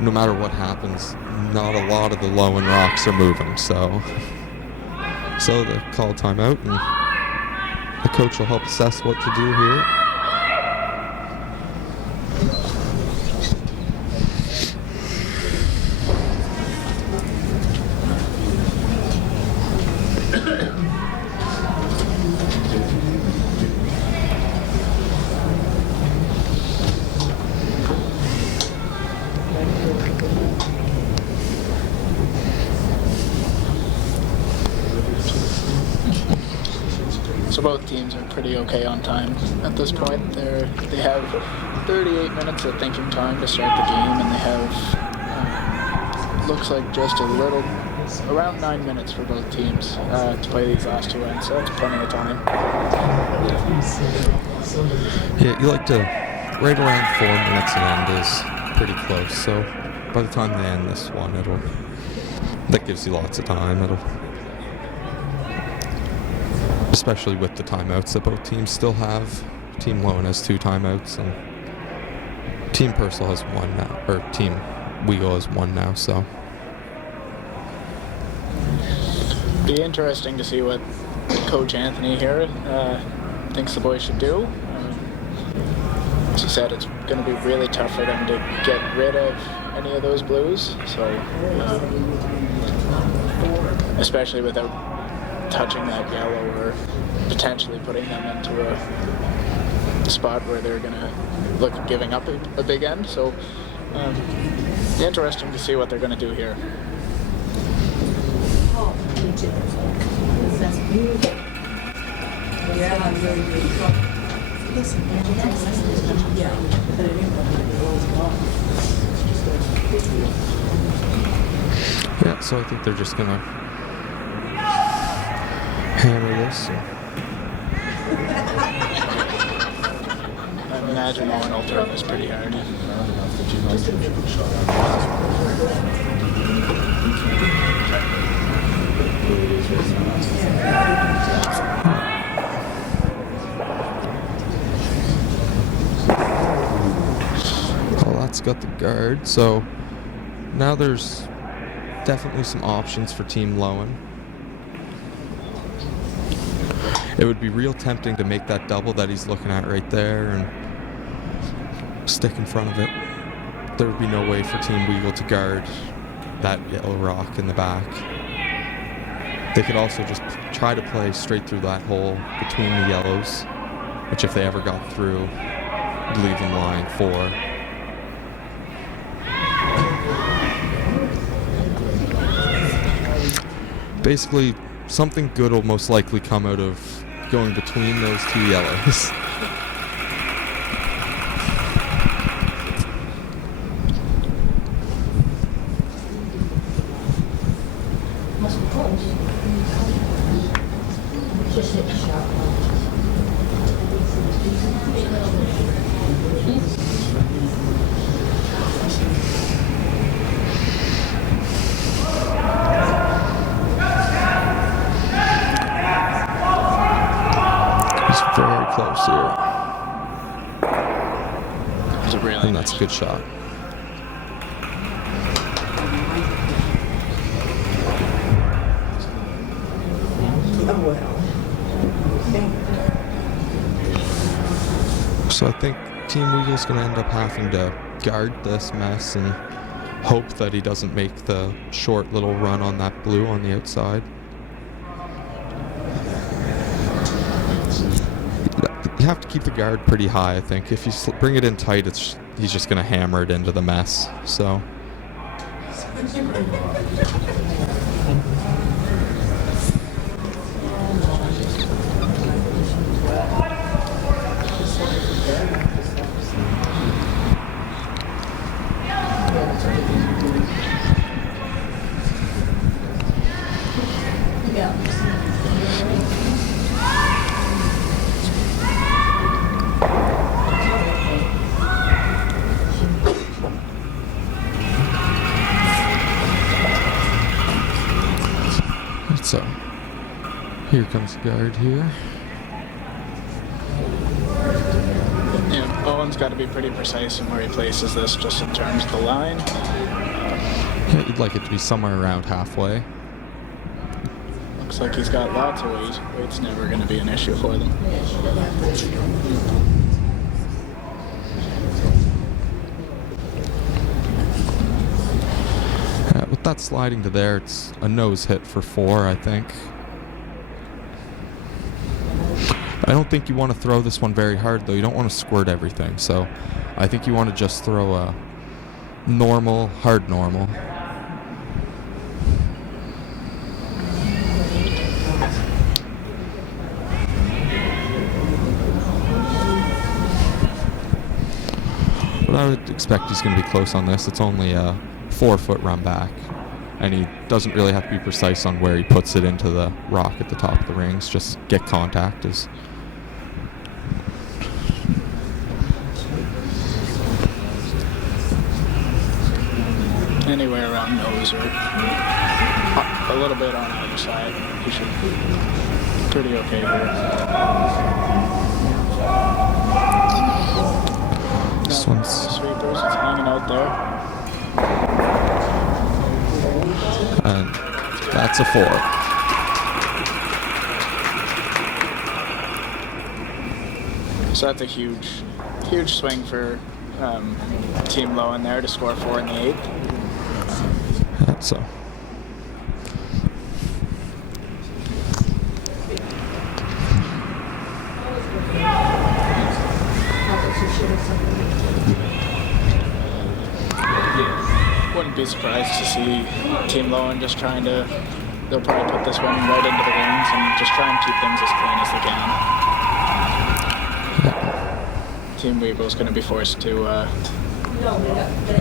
no matter what happens, not a lot of the Loewen rocks are moving, so they call a timeout, and the coach will help assess what to do here. So both teams are pretty okay on time at this point. They have 38 minutes of thinking time to start the game, and they have looks like just a little around 9 minutes for both teams to play these last two ends. So that's plenty of time. Yeah, you like to right around 4 minutes an end is pretty close. So by the time they end this one, that gives you lots of time. Especially with the timeouts that both teams still have. Team Loewen has 2 timeouts, and Team Purcell has 1 now, or Team Weagle has 1 now, so. Be interesting to see what Coach Anthony here thinks the boys should do. As he said, it's going to be really tough for them to get rid of any of those blues, so especially without touching that yellow or potentially putting them into a spot where they're going to look at giving up a big end. So interesting to see what they're going to do here. Yeah, so I think they're just going to hammer this. I imagine Owen will throw this pretty hard. Well, that's got the guard, so now there's definitely some options for Team Loewen. It would be real tempting to make that double that he's looking at right there and stick in front of it. There would be no way for Team Weagle to guard that yellow rock in the back. They could also just try to play straight through that hole between the yellows, which if they ever got through, would leave them lying 4. Basically, something good will most likely come out of going between those 2 yellows. Very close here. And that's a good shot. So I think Team Weagle's going to end up having to guard this mess and hope that he doesn't make the short little run on that blue on the outside. have to keep the guard pretty high, I think. If you bring it in tight, he's just going to hammer it into the mess. So. So, here comes the guard here. Yeah, Owen's got to be pretty precise in where he places this, just in terms of the line. Yeah, you'd like it to be somewhere around halfway. Looks like he's got lots of weight. Weight's never going to be an issue for them. With that sliding to there, it's a nose hit for 4, I think. I don't think you want to throw this one very hard, though. You don't want to squirt everything, so I think you want to just throw a normal, hard normal. But I would expect he's going to be close on this. It's only a 4-foot run back, and he doesn't really have to be precise on where he puts it into the rock at the top of the rings. Just get contact is. Anywhere around nose or a little bit on either side, he should be pretty okay here. This one's Sweepers, it's hanging out there. And that's a 4. So that's a huge swing for Team Loewen there to score 4 in the 8th. That's so. Wouldn't be surprised to see Team Loewen just trying to. They'll probably put this one right into the rings and just try and keep things as clean as they can. Team Weagle's going to be forced to.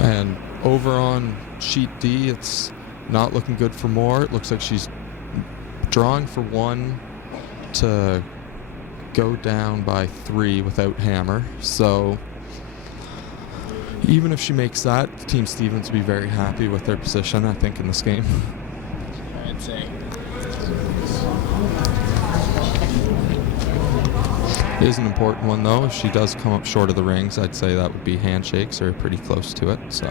And over on sheet D, it's not looking good for Moore. It looks like she's drawing for 1 to go down by 3 without hammer. So even if she makes that, Team Stevens will be very happy with their position, I think, in this game. I'd say. It is an important one, though. If she does come up short of the rings, I'd say that would be handshakes or pretty close to it. So.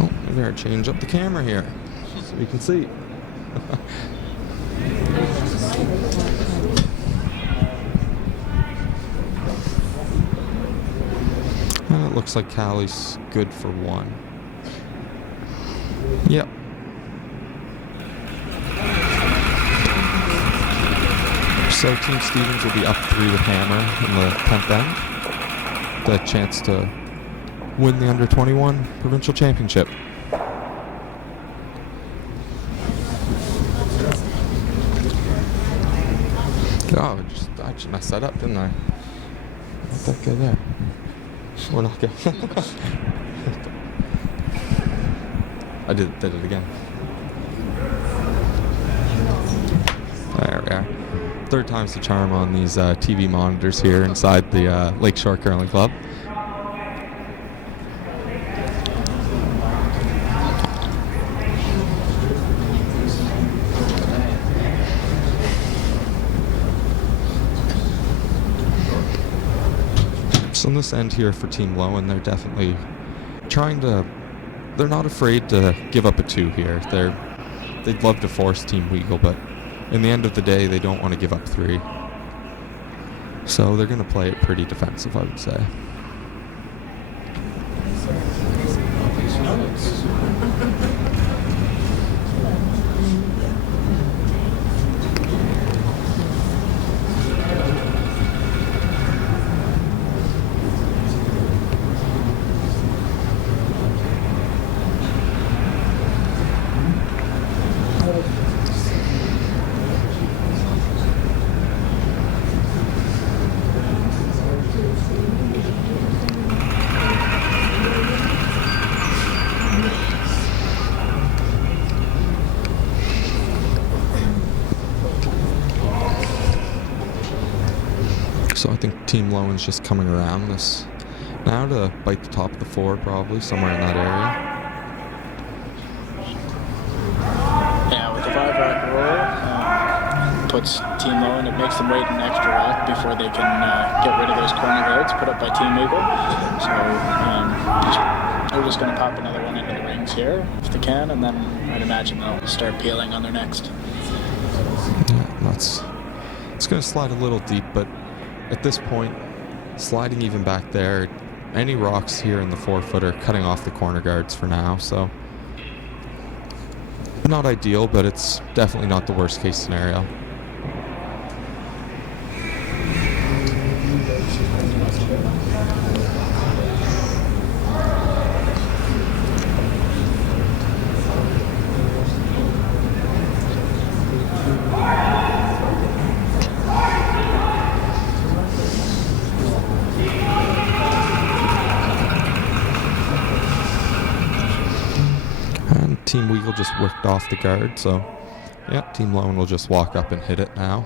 Oh, I better change up the camera here so we can see. It looks like Callie's good for 1. Yep. So Team Stevens will be up 3 with hammer in the 10th end. The chance to win the under-21 provincial championship. Oh, I just messed that up, didn't I? Let that go there. We're not good. I did it again. There we are. 3rd time's the charm on these TV monitors here inside the Lakeshore Curling Club. So on this end here for Team Loewen, they're definitely trying to. They're not afraid to give up a 2 here. They'd love to force Team Weagle, but in the end of the day, they don't want to give up 3. So they're going to play it pretty defensive, I would say. Team Loewen's just coming around this now to bite the top of the 4, probably somewhere in that area. Yeah, with the 5-rock roll, puts Team Loewen, it makes them wait an extra rock before they can get rid of those corner guards put up by Team Weagle. So they're just going to pop another one into the rings here if they can, and then I'd imagine they'll start peeling on their next. Yeah, it's going to slide a little deep, but at this point, sliding even back there, any rocks here in the 4-foot are cutting off the corner guards for now, so not ideal, but it's definitely not the worst case scenario. Team Weagle just whipped off the guard, so yeah, Team Loewen will just walk up and hit it now.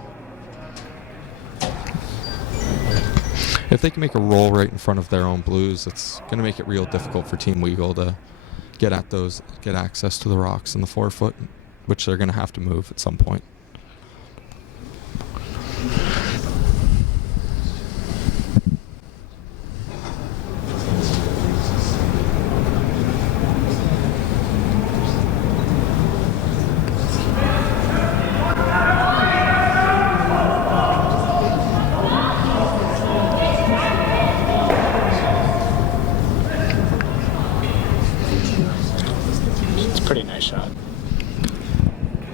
If they can make a roll right in front of their own blues, it's going to make it real difficult for Team Weagle to get access to the rocks in the 4-foot, which they're going to have to move at some point. Pretty nice shot.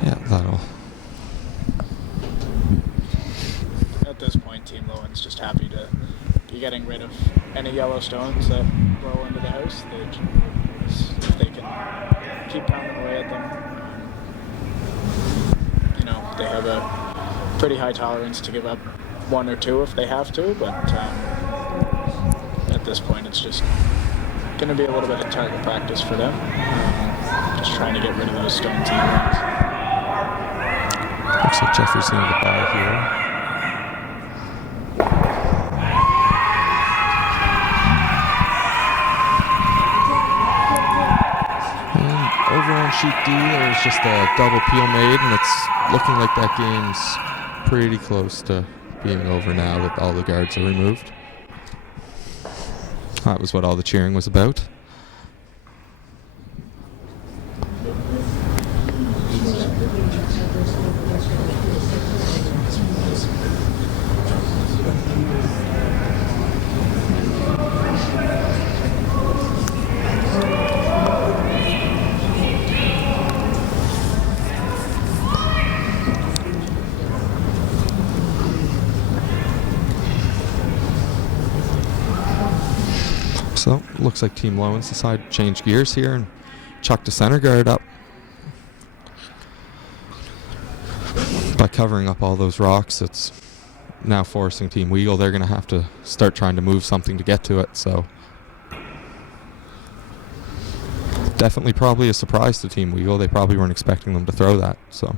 Yeah, that'll. At this point, Team Loewen's just happy to be getting rid of any yellow stones that roll into the house. If they can keep pounding away at them, they have a pretty high tolerance to give up 1 or 2 if they have to, but at this point, it's just going to be a little bit of target practice for them. Just trying to get rid of those stones in the rings. Looks like Jeffrey's going to get by here. And over on sheet D, there's just a double peel made, and it's looking like that game's pretty close to being over now that all the guards are removed. That was what all the cheering was about. So, looks like Team Loewen's decided to change gears here and chuck the center guard up. By covering up all those rocks, it's now forcing Team Weagle. They're going to have to start trying to move something to get to it, so definitely probably a surprise to Team Weagle. They probably weren't expecting them to throw that, so.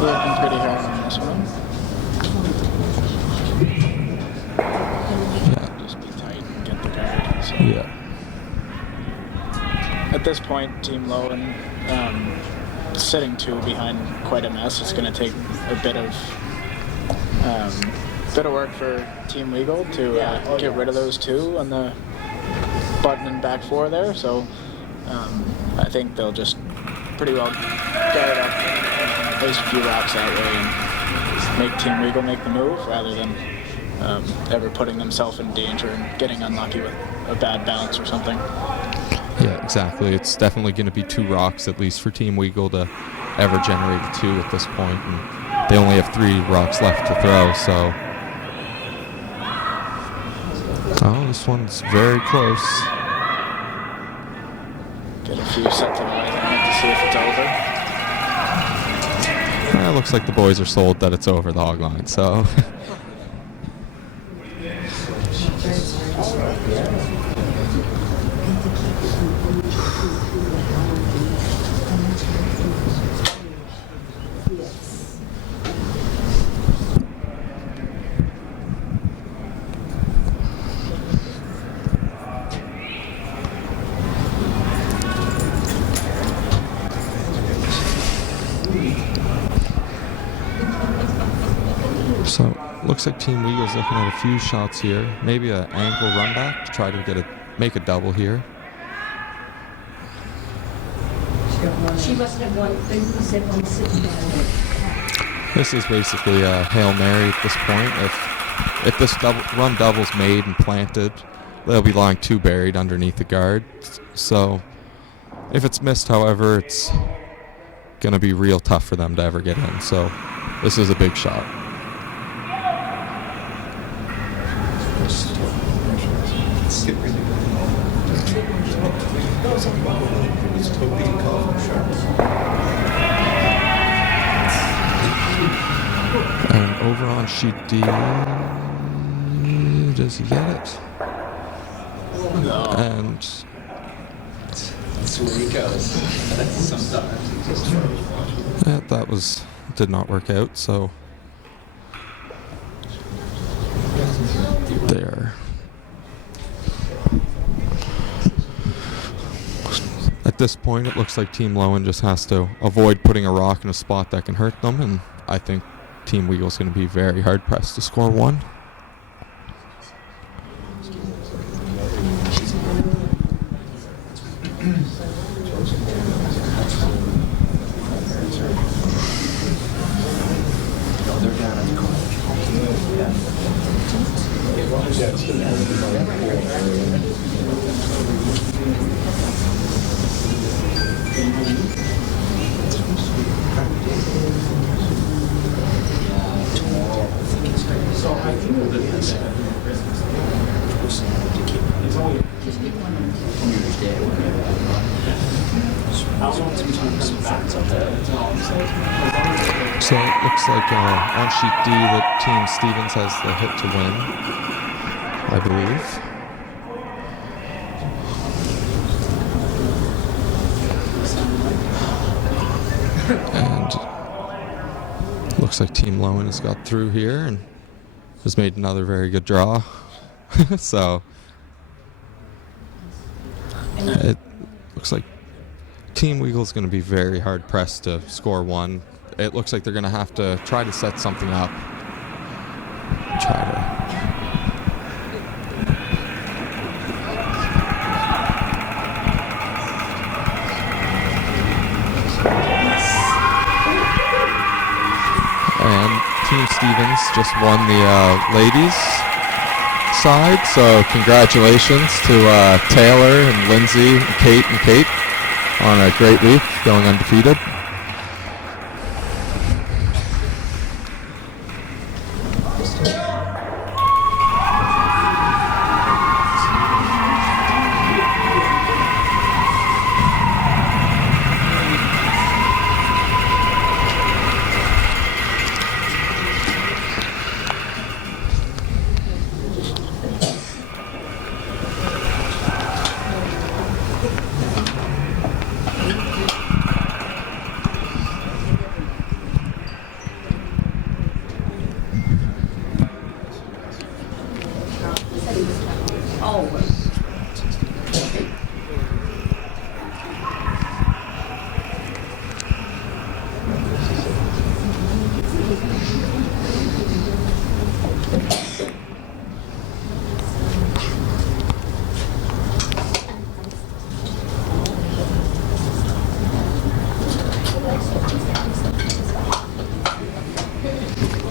Working pretty hard on this one. Yeah. Just be tight and get the guard. So. Yeah. At this point, Team Loewen, sitting 2 behind quite a mess. It's going to take a bit of work for Team Weagle to get rid of those 2 on the button and back 4 there. So I think they'll just pretty well guard up and waste a few rocks that way and make Team Weagle make the move rather than ever putting themselves in danger and getting unlucky with a bad bounce or something. Yeah, exactly. It's definitely going to be 2 rocks at least for Team Weagle to ever generate a 2 at this point, and they only have 3 rocks left to throw, so... Oh, this one's very close. Get a few sets of eyes on it to see if it's over. It looks like the boys are sold that it's over the hog line, so... So, looks like Team Weagle's looking at a few shots here. Maybe an angle run back to try to make a double here. She must have one thing he said one sitting down. This is basically a Hail Mary at this point. If this run double's made and planted, they'll be lying 2 buried underneath the guard. So, if it's missed, however, it's going to be real tough for them to ever get in. So, this is a big shot. And over on sheet D, does he get it? No. And That's where he goes. Sometimes he just throws. yeah, that did not work out, so there. At this point, it looks like Team Loewen just has to avoid putting a rock in a spot that can hurt them, and I think Team Weagle's going to be very hard pressed to score 1. So it looks like on sheet D that Team Stevens has the hit to win, I believe. And looks like Team Loewen has got through here and has made another very good draw. So it looks like Team Weagle is going to be very hard pressed to score 1. It looks like they're going to have to try to set something up. And Team Stevens just won the ladies side, so congratulations to Taylor and Lindsay and Kate on a great week, going undefeated.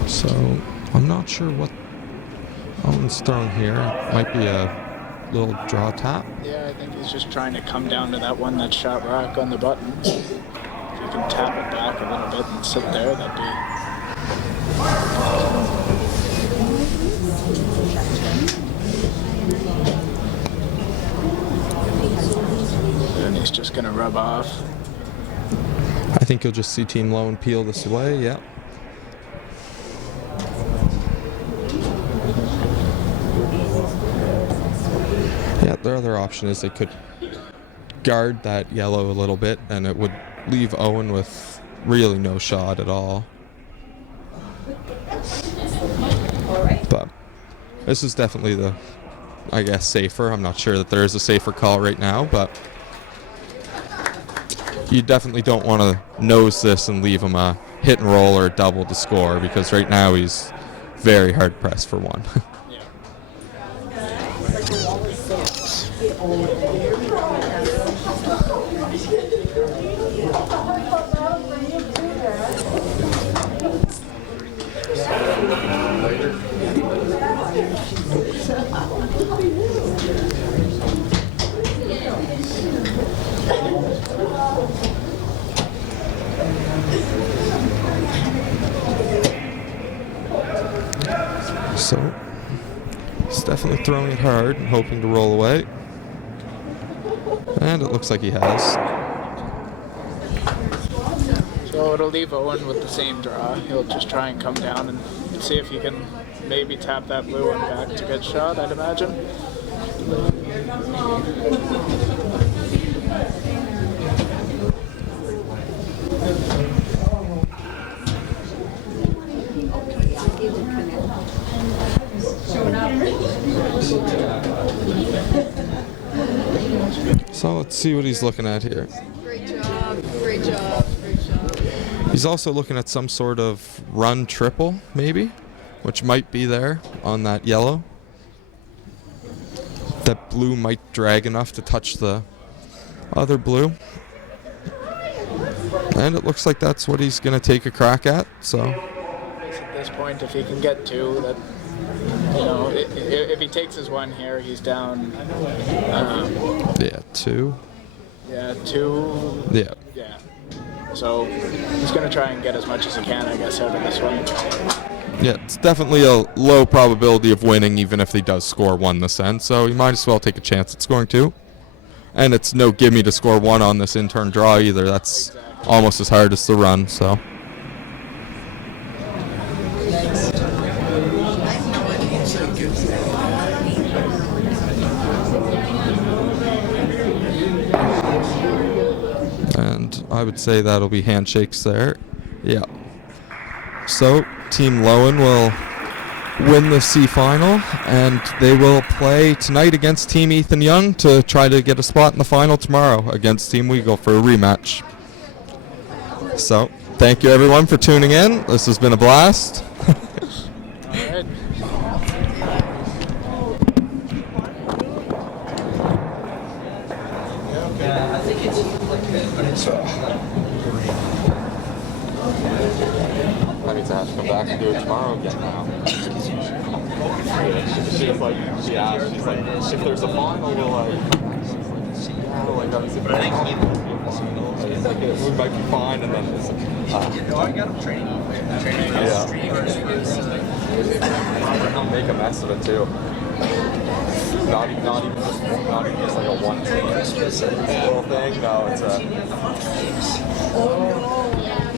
So I'm not sure Loewen's throwing here. Might be a little draw tap. Yeah, I think he's just trying to come down to that one that shot rock on the button. If you can tap it back a little bit and sit there, that'd be... And he's just going to rub off. I think you'll just see Team Loewen peel this away, yeah. Yeah, their other option is they could guard that yellow a little bit, and it would leave Owen with really no shot at all. But this is definitely the, I guess, safer. I'm not sure that there is a safer call right now, but you definitely don't want to nose this and leave him a hit and roll or a double to score, because right now he's very hard pressed for one. So he's definitely throwing it hard and hoping to roll away. And it looks like he has. So it'll leave Owen with the same draw. He'll just try and come down and see if he can maybe tap that blue one back to get shot, I'd imagine. So let's see what he's looking at here. Great job, great job, great job. He's also looking at some sort of run triple, maybe, which might be there on that yellow. That blue might drag enough to touch the other blue. And it looks like that's what he's going to take a crack at, so. At this point, if he can get two, that, you know, if he takes his one here, he's down. Yeah, two. Yeah, two. Yeah. Yeah. So he's going to try and get as much as he can, I guess, out of this one. Yeah, it's definitely a low probability of winning, even if he does score one this end, so you might as well take a chance at scoring two. And it's no gimme to score one on this in-turn draw either. That's almost as hard as the run, so. And I would say that'll be handshakes there. Yeah. So, Team Loewen will win the C final, and they will play tonight against Team Ethan Young to try to get a spot in the final tomorrow against Team Weagle for a rematch. So, thank you everyone for tuning in. This has been a blast. All right. That means I have to come back and do it tomorrow again now. She's like, she asked, she's like, if there's a final, we'll obviously, but I think it's like, we might be fine, and then it's like, I got him training. yeah. Make a mess of it too. Not even just like a one team little thing. No, it's a.